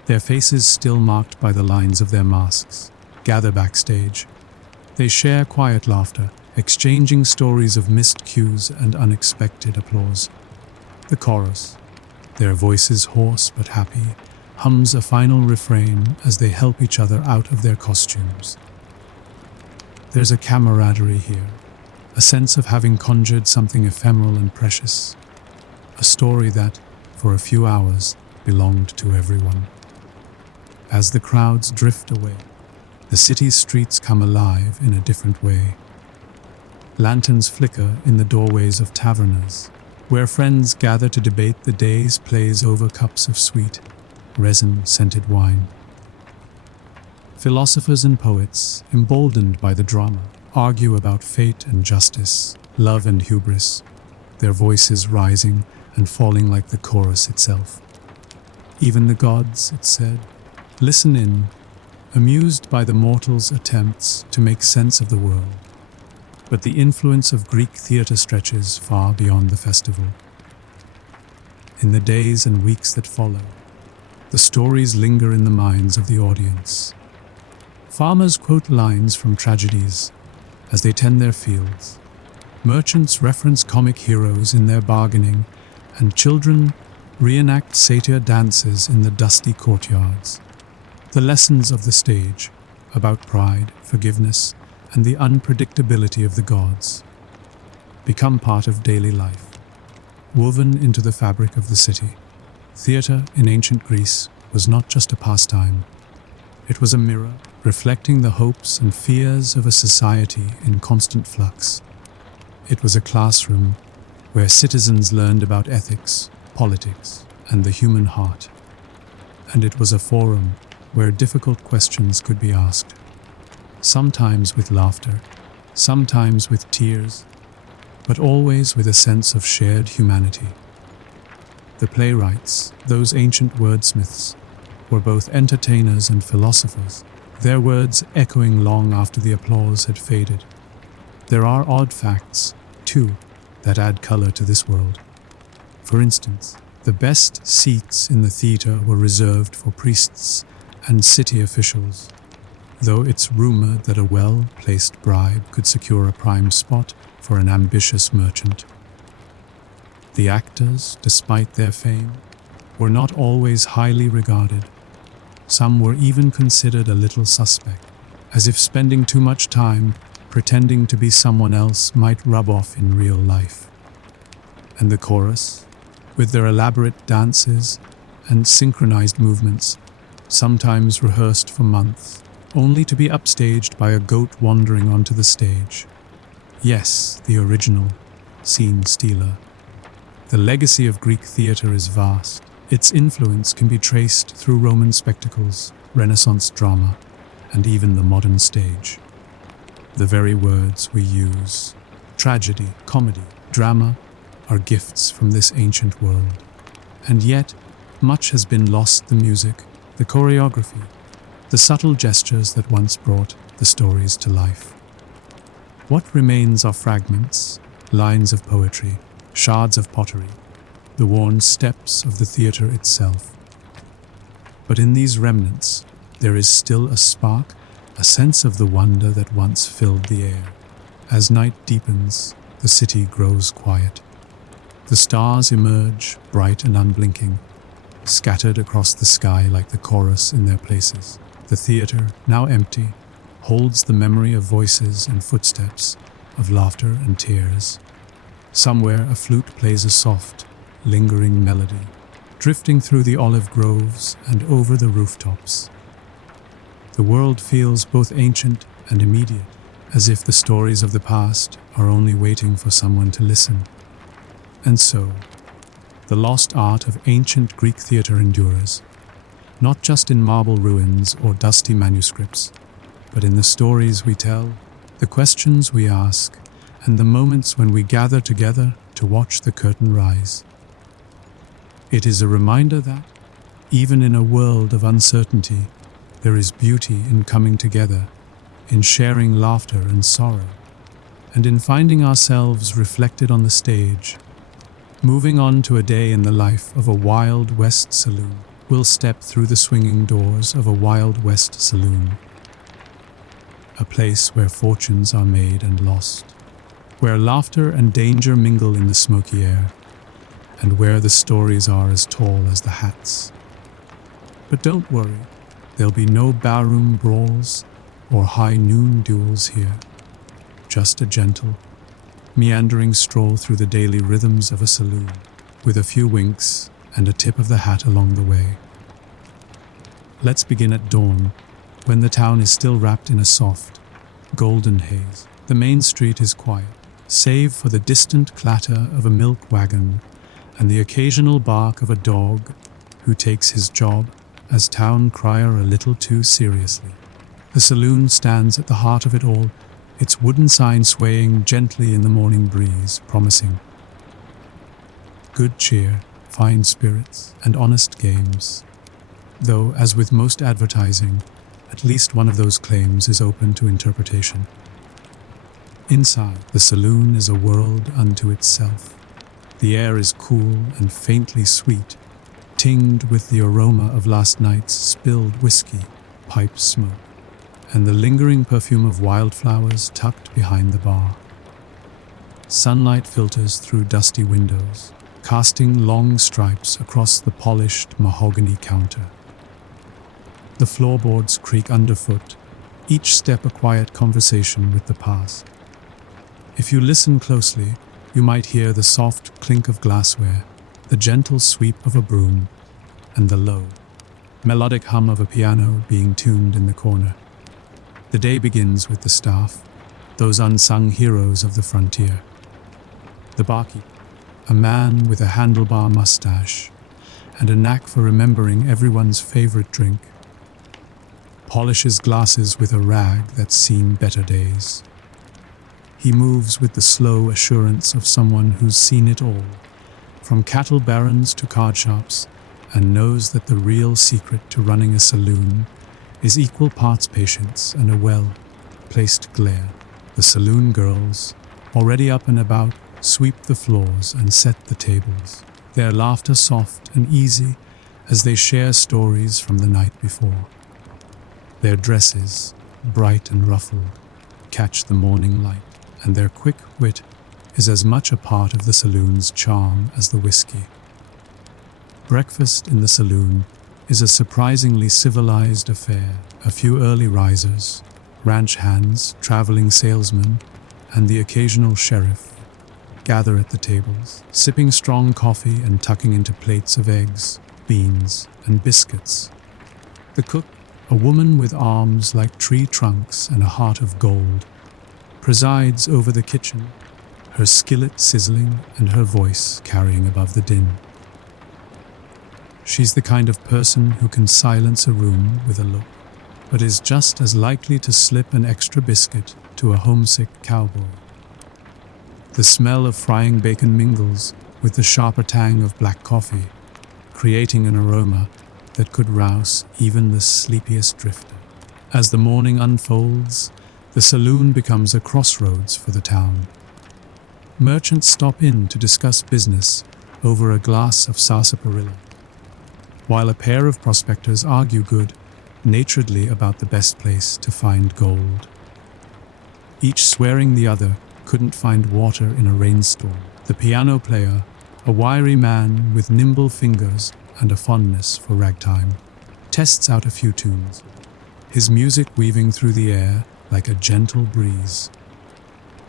their faces still marked by the lines of their masks, gather backstage. They share quiet laughter, exchanging stories of missed cues and unexpected applause. The chorus, their voices hoarse but happy, hums a final refrain as they help each other out of their costumes. There's a camaraderie here, a sense of having conjured something ephemeral and precious, a story that, for a few hours, belonged to everyone. As the crowds drift away, the city's streets come alive in a different way. Lanterns flicker in the doorways of taverners, where friends gather to debate the day's plays over cups of sweet, resin-scented wine. Philosophers and poets, emboldened by the drama, argue about fate and justice, love and hubris, their voices rising and falling like the chorus itself. Even the gods, it said, listen in, amused by the mortals' attempts to make sense of the world. But the influence of Greek theatre stretches far beyond the festival. In the days and weeks that follow, the stories linger in the minds of the audience. Farmers quote lines from tragedies as they tend their fields. Merchants reference comic heroes in their bargaining, and children reenact satyr dances in the dusty courtyards. The lessons of the stage about pride, forgiveness, and the unpredictability of the gods become part of daily life, woven into the fabric of the city. Theatre in ancient Greece was not just a pastime. It was a mirror reflecting the hopes and fears of a society in constant flux. It was a classroom where citizens learned about ethics, politics, and the human heart. And it was a forum where difficult questions could be asked, sometimes with laughter, sometimes with tears, but always with a sense of shared humanity. The playwrights, those ancient wordsmiths, were both entertainers and philosophers, their words echoing long after the applause had faded. There are odd facts, too, that add color to this world. For instance, the best seats in the theater were reserved for priests and city officials, though it's rumored that a well-placed bribe could secure a prime spot for an ambitious merchant. The actors, despite their fame, were not always highly regarded. Some were even considered a little suspect, as if spending too much time pretending to be someone else might rub off in real life. And the chorus, with their elaborate dances and synchronized movements, sometimes rehearsed for months, only to be upstaged by a goat wandering onto the stage. Yes, the original, scene stealer. The legacy of Greek theatre is vast. Its influence can be traced through Roman spectacles, Renaissance drama, and even the modern stage. The very words we use, tragedy, comedy, drama, are gifts from this ancient world. And yet, much has been lost: the music, the choreography, the subtle gestures that once brought the stories to life. What remains are fragments, lines of poetry, shards of pottery, the worn steps of the theatre itself. But in these remnants, there is still a spark, a sense of the wonder that once filled the air. As night deepens, the city grows quiet. The stars emerge, bright and unblinking, scattered across the sky like the chorus in their places. The theatre, now empty, holds the memory of voices and footsteps, of laughter and tears. Somewhere a flute plays a soft, lingering melody, drifting through the olive groves and over the rooftops. The world feels both ancient and immediate, as if the stories of the past are only waiting for someone to listen. And so, the lost art of ancient Greek theatre endures, not just in marble ruins or dusty manuscripts, but in the stories we tell, the questions we ask, and the moments when we gather together to watch the curtain rise. It is a reminder that, even in a world of uncertainty, there is beauty in coming together, in sharing laughter and sorrow, and in finding ourselves reflected on the stage. Moving on to a day in the life of a Wild West saloon. We'll step through the swinging doors of a Wild West saloon, a place where fortunes are made and lost, where laughter and danger mingle in the smoky air, and where the stories are as tall as the hats. But don't worry, there'll be no barroom brawls or high noon duels here, just a gentle, meandering stroll through the daily rhythms of a saloon, with a few winks and a tip of the hat along the way. Let's begin at dawn, when the town is still wrapped in a soft, golden haze. The main street is quiet, save for the distant clatter of a milk wagon and the occasional bark of a dog who takes his job as town crier a little too seriously. The saloon stands at the heart of it all, its wooden sign swaying gently in the morning breeze, promising good cheer, fine spirits, and honest games. Though, as with most advertising, at least one of those claims is open to interpretation. Inside, the saloon is a world unto itself. The air is cool and faintly sweet, tinged with the aroma of last night's spilled whiskey, pipe smoke, and the lingering perfume of wildflowers tucked behind the bar. Sunlight filters through dusty windows, casting long stripes across the polished mahogany counter. The floorboards creak underfoot, each step a quiet conversation with the past. If you listen closely, you might hear the soft clink of glassware, the gentle sweep of a broom, and the low, melodic hum of a piano being tuned in the corner. The day begins with the staff, those unsung heroes of the frontier. The barkeep, a man with a handlebar mustache and a knack for remembering everyone's favorite drink, polishes glasses with a rag that's seen better days. He moves with the slow assurance of someone who's seen it all, from cattle barons to card shops, and knows that the real secret to running a saloon is equal parts patience and a well-placed glare. The saloon girls, already up and about, sweep the floors and set the tables, their laughter soft and easy as they share stories from the night before. Their dresses, bright and ruffled, catch the morning light, and their quick wit is as much a part of the saloon's charm as the whiskey. Breakfast in the saloon is a surprisingly civilized affair. A few early risers, ranch hands, traveling salesmen, and the occasional sheriff gather at the tables, sipping strong coffee and tucking into plates of eggs, beans, and biscuits. The cook, a woman with arms like tree trunks and a heart of gold, presides over the kitchen, her skillet sizzling and her voice carrying above the din. She's the kind of person who can silence a room with a look, but is just as likely to slip an extra biscuit to a homesick cowboy. The smell of frying bacon mingles with the sharper tang of black coffee, creating an aroma that could rouse even the sleepiest drifter. As the morning unfolds, the saloon becomes a crossroads for the town. Merchants stop in to discuss business over a glass of sarsaparilla, while a pair of prospectors argue good-naturedly about the best place to find gold, each swearing the other couldn't find water in a rainstorm. The piano player, a wiry man with nimble fingers and a fondness for ragtime, tests out a few tunes, his music weaving through the air like a gentle breeze.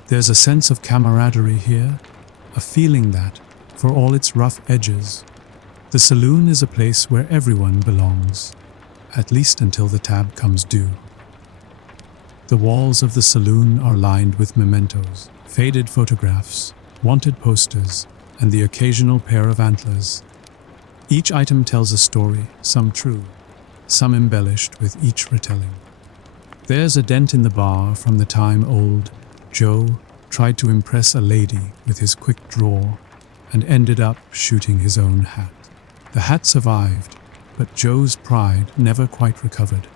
There's a sense of camaraderie here, a feeling that, for all its rough edges, the saloon is a place where everyone belongs, at least until the tab comes due. The walls of the saloon are lined with mementos, faded photographs, wanted posters, and the occasional pair of antlers. Each item tells a story, some true, some embellished with each retelling. There's a dent in the bar from the time old Joe tried to impress a lady with his quick draw and ended up shooting his own hat. The hat survived, but Joe's pride never quite recovered.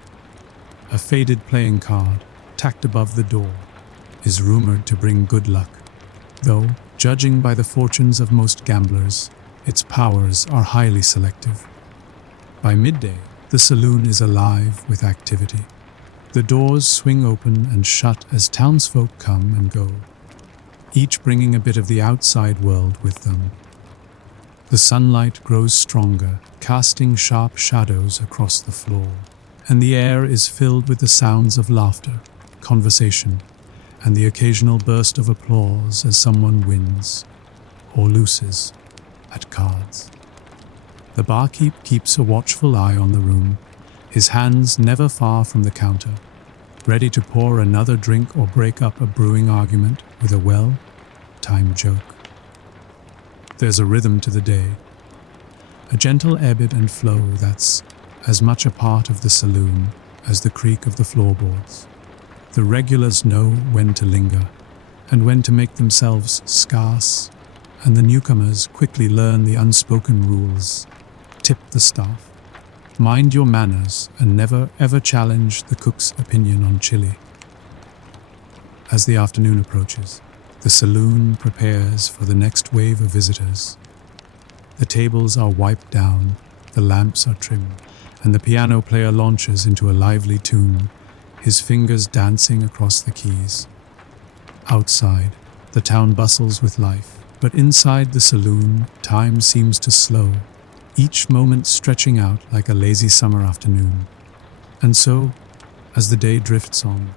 A faded playing card, tacked above the door, is rumored to bring good luck, though, judging by the fortunes of most gamblers, its powers are highly selective. By midday, the saloon is alive with activity. The doors swing open and shut as townsfolk come and go, each bringing a bit of the outside world with them. The sunlight grows stronger, casting sharp shadows across the floor, and the air is filled with the sounds of laughter, conversation, and the occasional burst of applause as someone wins or loses at cards. The barkeep keeps a watchful eye on the room, his hands never far from the counter, ready to pour another drink or break up a brewing argument with a well-timed joke. There's a rhythm to the day, a gentle ebb and flow that's as much a part of the saloon as the creak of the floorboards. The regulars know when to linger and when to make themselves scarce, and the newcomers quickly learn the unspoken rules. Tip the staff, mind your manners, and never ever challenge the cook's opinion on chili. As the afternoon approaches, the saloon prepares for the next wave of visitors. The tables are wiped down, the lamps are trimmed, and the piano player launches into a lively tune, his fingers dancing across the keys. Outside, The town bustles with life, but inside the saloon, time seems to slow, each moment stretching out like a lazy summer afternoon. And so, as the day drifts on,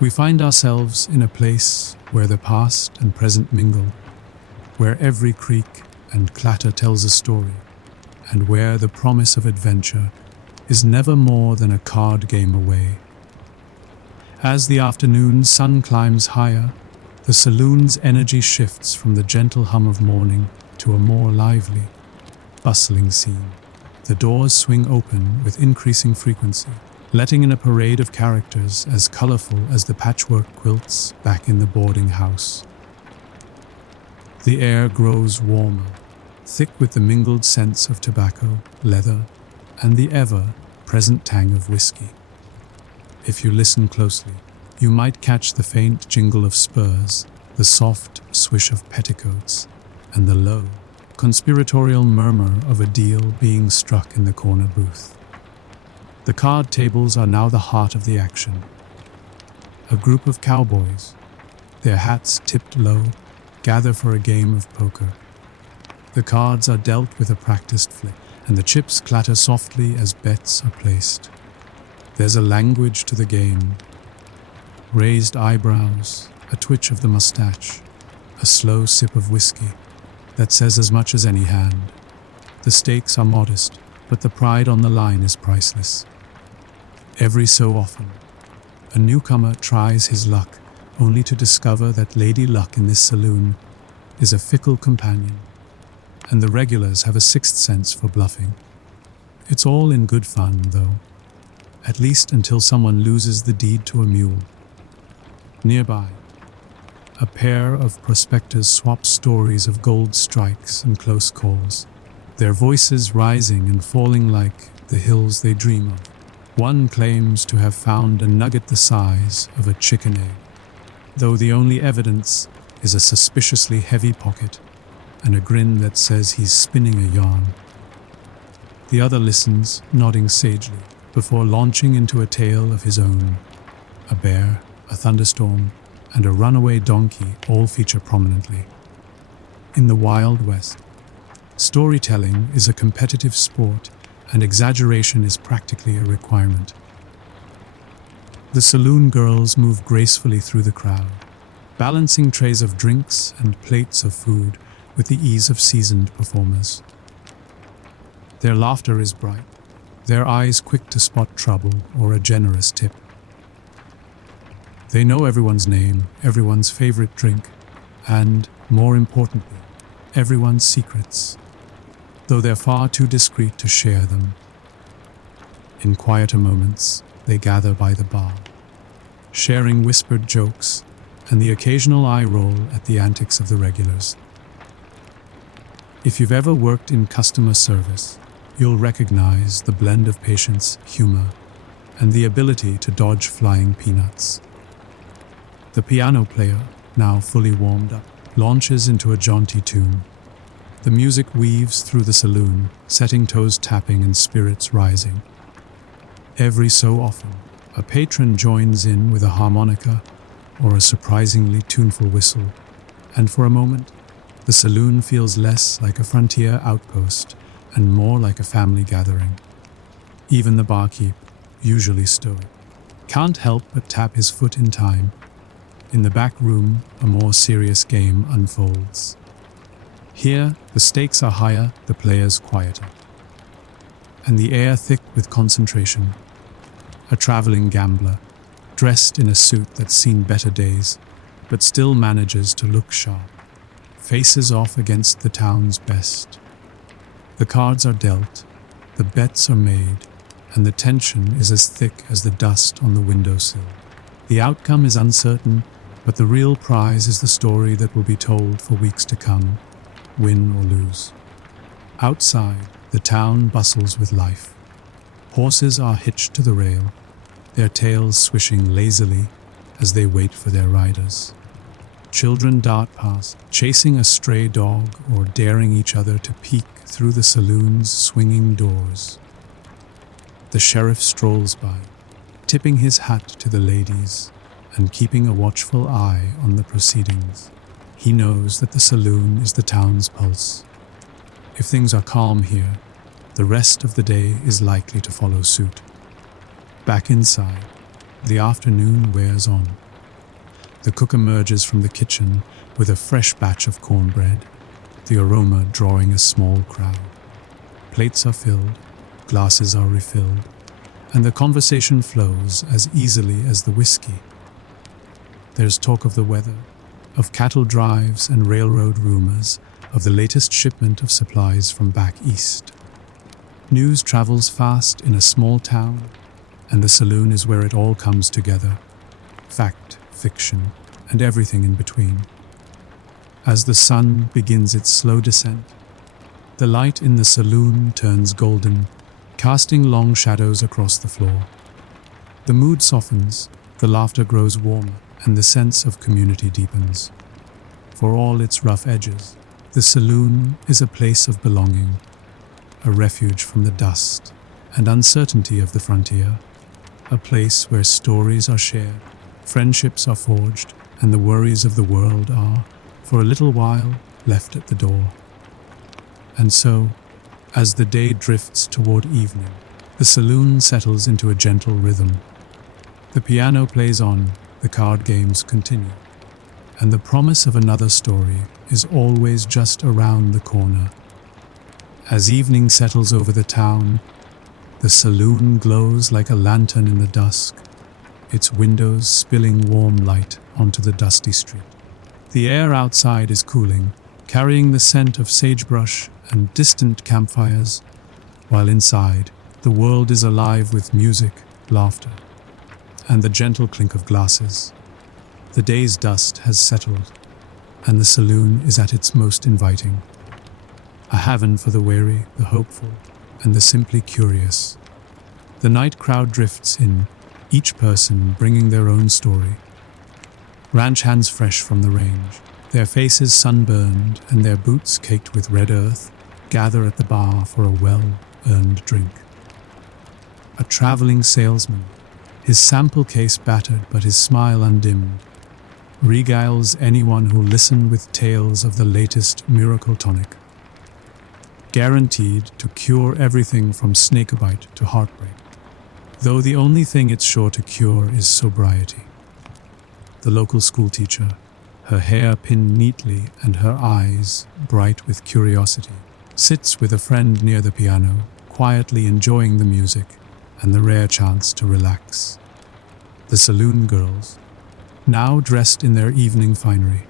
we find ourselves in a place where the past and present mingle, where every creak and clatter tells a story, and where the promise of adventure is never more than a card game away. As the afternoon sun climbs higher, the saloon's energy shifts from the gentle hum of morning to a more lively, bustling scene. The doors swing open with increasing frequency, letting in a parade of characters as colorful as the patchwork quilts back in the boarding house. The air grows warmer, thick with the mingled scents of tobacco, leather, and the ever-present tang of whiskey. If you listen closely, you might catch the faint jingle of spurs, the soft swish of petticoats, and the low, conspiratorial murmur of a deal being struck in the corner booth. The card tables are now the heart of the action. A group of cowboys, their hats tipped low, gather for a game of poker. The cards are dealt with a practiced flick, and the chips clatter softly as bets are placed. There's a language to the game. Raised eyebrows, a twitch of the mustache, a slow sip of whiskey that says as much as any hand. The stakes are modest, but the pride on the line is priceless. Every so often, a newcomer tries his luck, only to discover that Lady Luck in this saloon is a fickle companion, and the regulars have a sixth sense for bluffing. It's all in good fun, though, at least until someone loses the deed to a mule. Nearby, a pair of prospectors swap stories of gold strikes and close calls, their voices rising and falling like the hills they dream of. One claims to have found a nugget the size of a chicken egg, though the only evidence is a suspiciously heavy pocket and a grin that says he's spinning a yarn. The other listens, nodding sagely, before launching into a tale of his own. A bear, a thunderstorm, and a runaway donkey all feature prominently. In the Wild West, storytelling is a competitive sport, and exaggeration is practically a requirement. The saloon girls move gracefully through the crowd, balancing trays of drinks and plates of food with the ease of seasoned performers. Their laughter is bright, their eyes quick to spot trouble or a generous tip. They know everyone's name, everyone's favorite drink, and, more importantly, everyone's secrets, though they're far too discreet to share them. In quieter moments, they gather by the bar, sharing whispered jokes and the occasional eye roll at the antics of the regulars. If you've ever worked in customer service, you'll recognize the blend of patience, humor, and the ability to dodge flying peanuts. The piano player, now fully warmed up, launches into a jaunty tune. The music weaves through the saloon, setting toes tapping and spirits rising. Every so often, a patron joins in with a harmonica or a surprisingly tuneful whistle, and for a moment, the saloon feels less like a frontier outpost and more like a family gathering. Even the barkeep, usually stoic, can't help but tap his foot in time. In the back room, a more serious game unfolds. Here, the stakes are higher, the players quieter, and the air thick with concentration. A traveling gambler, dressed in a suit that's seen better days, but still manages to look sharp, faces off against the town's best. The cards are dealt, the bets are made, and the tension is as thick as the dust on the windowsill. The outcome is uncertain, but the real prize is the story that will be told for weeks to come, win or lose. Outside, the town bustles with life. Horses are hitched to the rail, their tails swishing lazily as they wait for their riders. Children dart past, chasing a stray dog or daring each other to peek through the saloon's swinging doors. The sheriff strolls by, tipping his hat to the ladies and keeping a watchful eye on the proceedings. He knows that the saloon is the town's pulse. If things are calm here, the rest of the day is likely to follow suit. Back inside, the afternoon wears on. The cook emerges from the kitchen with a fresh batch of cornbread, the aroma drawing a small crowd. Plates are filled, glasses are refilled, and the conversation flows as easily as the whiskey. There's talk of the weather, of cattle drives and railroad rumors, of the latest shipment of supplies from back east. News travels fast in a small town, and the saloon is where it all comes together. Fact, fiction, and everything in between. As the sun begins its slow descent, the light in the saloon turns golden, casting long shadows across the floor. The mood softens, the laughter grows warmer, and the sense of community deepens. For all its rough edges, the saloon is a place of belonging, a refuge from the dust and uncertainty of the frontier, a place where stories are shared, friendships are forged, and the worries of the world are, for a little while, left at the door. And so, as the day drifts toward evening, the saloon settles into a gentle rhythm. The piano plays on, the card games continue, and the promise of another story is always just around the corner. As evening settles over the town, the saloon glows like a lantern in the dusk, its windows spilling warm light onto the dusty street. The air outside is cooling, carrying the scent of sagebrush and distant campfires, while inside, the world is alive with music, laughter, and the gentle clink of glasses. The day's dust has settled, and the saloon is at its most inviting. A haven for the weary, the hopeful, and the simply curious. The night crowd drifts in, each person bringing their own story. Ranch hands fresh from the range, their faces sunburned and their boots caked with red earth, gather at the bar for a well-earned drink. A traveling salesman, his sample case battered but his smile undimmed, regiles anyone who listen with tales of the latest miracle tonic, guaranteed to cure everything from snakebite to heartbreak, though the only thing it's sure to cure is sobriety. The local schoolteacher, her hair pinned neatly and her eyes bright with curiosity, sits with a friend near the piano, quietly enjoying the music and the rare chance to relax. The saloon girls, now dressed in their evening finery,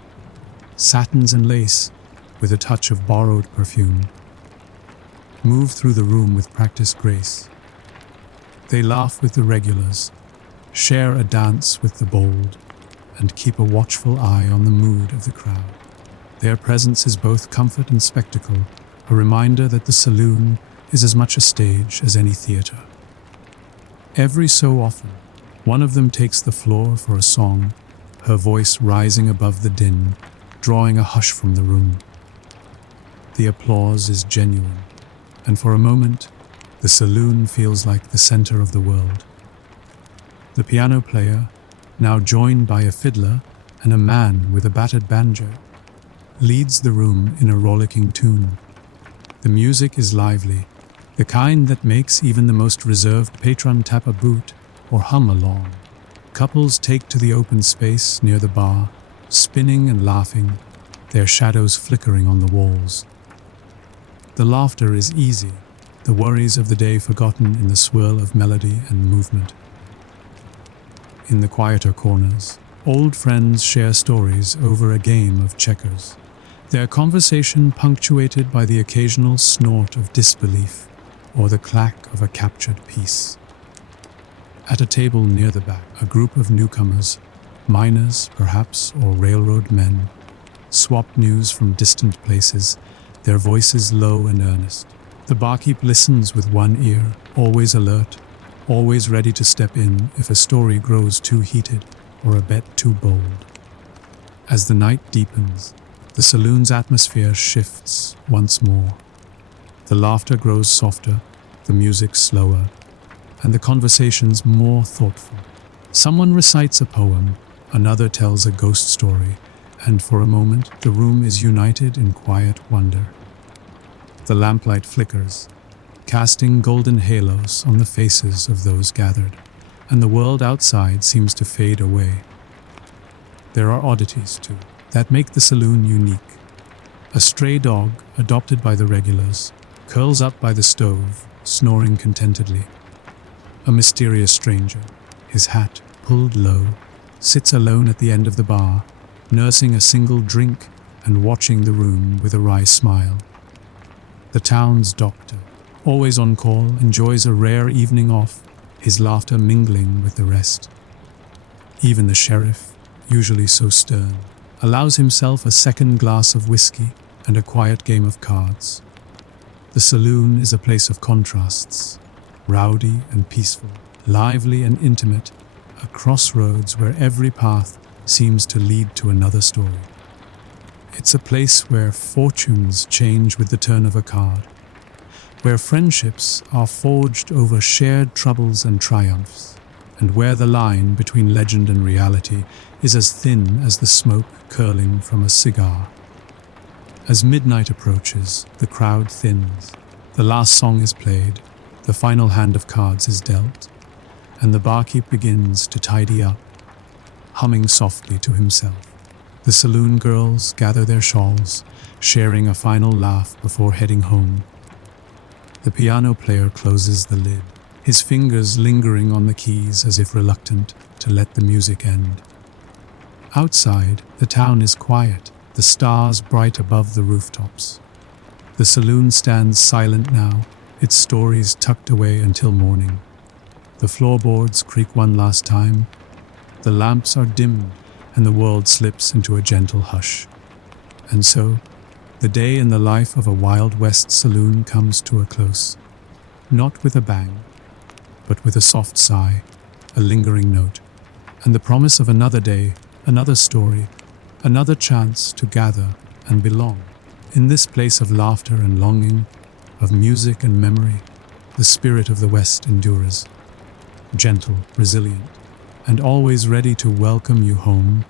satins and lace with a touch of borrowed perfume, move through the room with practiced grace. They laugh with the regulars, share a dance with the bold, and keep a watchful eye on the mood of the crowd. Their presence is both comfort and spectacle, a reminder that the saloon is as much a stage as any theater. Every so often, one of them takes the floor for a song, her voice rising above the din, drawing a hush from the room. The applause is genuine, and for a moment, the saloon feels like the center of the world. The piano player, now joined by a fiddler and a man with a battered banjo, leads the room in a rollicking tune. The music is lively, the kind that makes even the most reserved patron tap a boot or hum along. Couples take to the open space near the bar, spinning and laughing, their shadows flickering on the walls. The laughter is easy, the worries of the day forgotten in the swirl of melody and movement. In the quieter corners, old friends share stories over a game of checkers, their conversation punctuated by the occasional snort of disbelief or the clack of a captured piece. At a table near the back, a group of newcomers, miners perhaps or railroad men, swap news from distant places, their voices low and earnest. The barkeep listens with one ear, always alert, always ready to step in if a story grows too heated or a bet too bold. As the night deepens, the saloon's atmosphere shifts once more. The laughter grows softer, the music slower, and the conversations more thoughtful. Someone recites a poem, another tells a ghost story, and for a moment the room is united in quiet wonder. The lamplight flickers, casting golden halos on the faces of those gathered, and the world outside seems to fade away. There are oddities, too, that make the saloon unique. A stray dog, adopted by the regulars, curls up by the stove, snoring contentedly. A mysterious stranger, his hat pulled low, sits alone at the end of the bar, nursing a single drink and watching the room with a wry smile. The town's doctor, always on call, enjoys a rare evening off, his laughter mingling with the rest. Even the sheriff, usually so stern, allows himself a second glass of whiskey and a quiet game of cards. The saloon is a place of contrasts, rowdy and peaceful, lively and intimate, a crossroads where every path seems to lead to another story. It's a place where fortunes change with the turn of a card, where friendships are forged over shared troubles and triumphs, and where the line between legend and reality is as thin as the smoke curling from a cigar. As midnight approaches, the crowd thins. The last song is played, the final hand of cards is dealt, and the barkeep begins to tidy up, humming softly to himself. The saloon girls gather their shawls, sharing a final laugh before heading home. The piano player closes the lid, his fingers lingering on the keys as if reluctant to let the music end. Outside, the town is quiet, the stars bright above the rooftops. The saloon stands silent now, its stories tucked away until morning. The floorboards creak one last time, the lamps are dimmed, and the world slips into a gentle hush. And so, the day in the life of a Wild West saloon comes to a close, not with a bang, but with a soft sigh, a lingering note, and the promise of another day, another story, another chance to gather and belong. In this place of laughter and longing, of music and memory, the spirit of the West endures, gentle, resilient, and always ready to welcome you home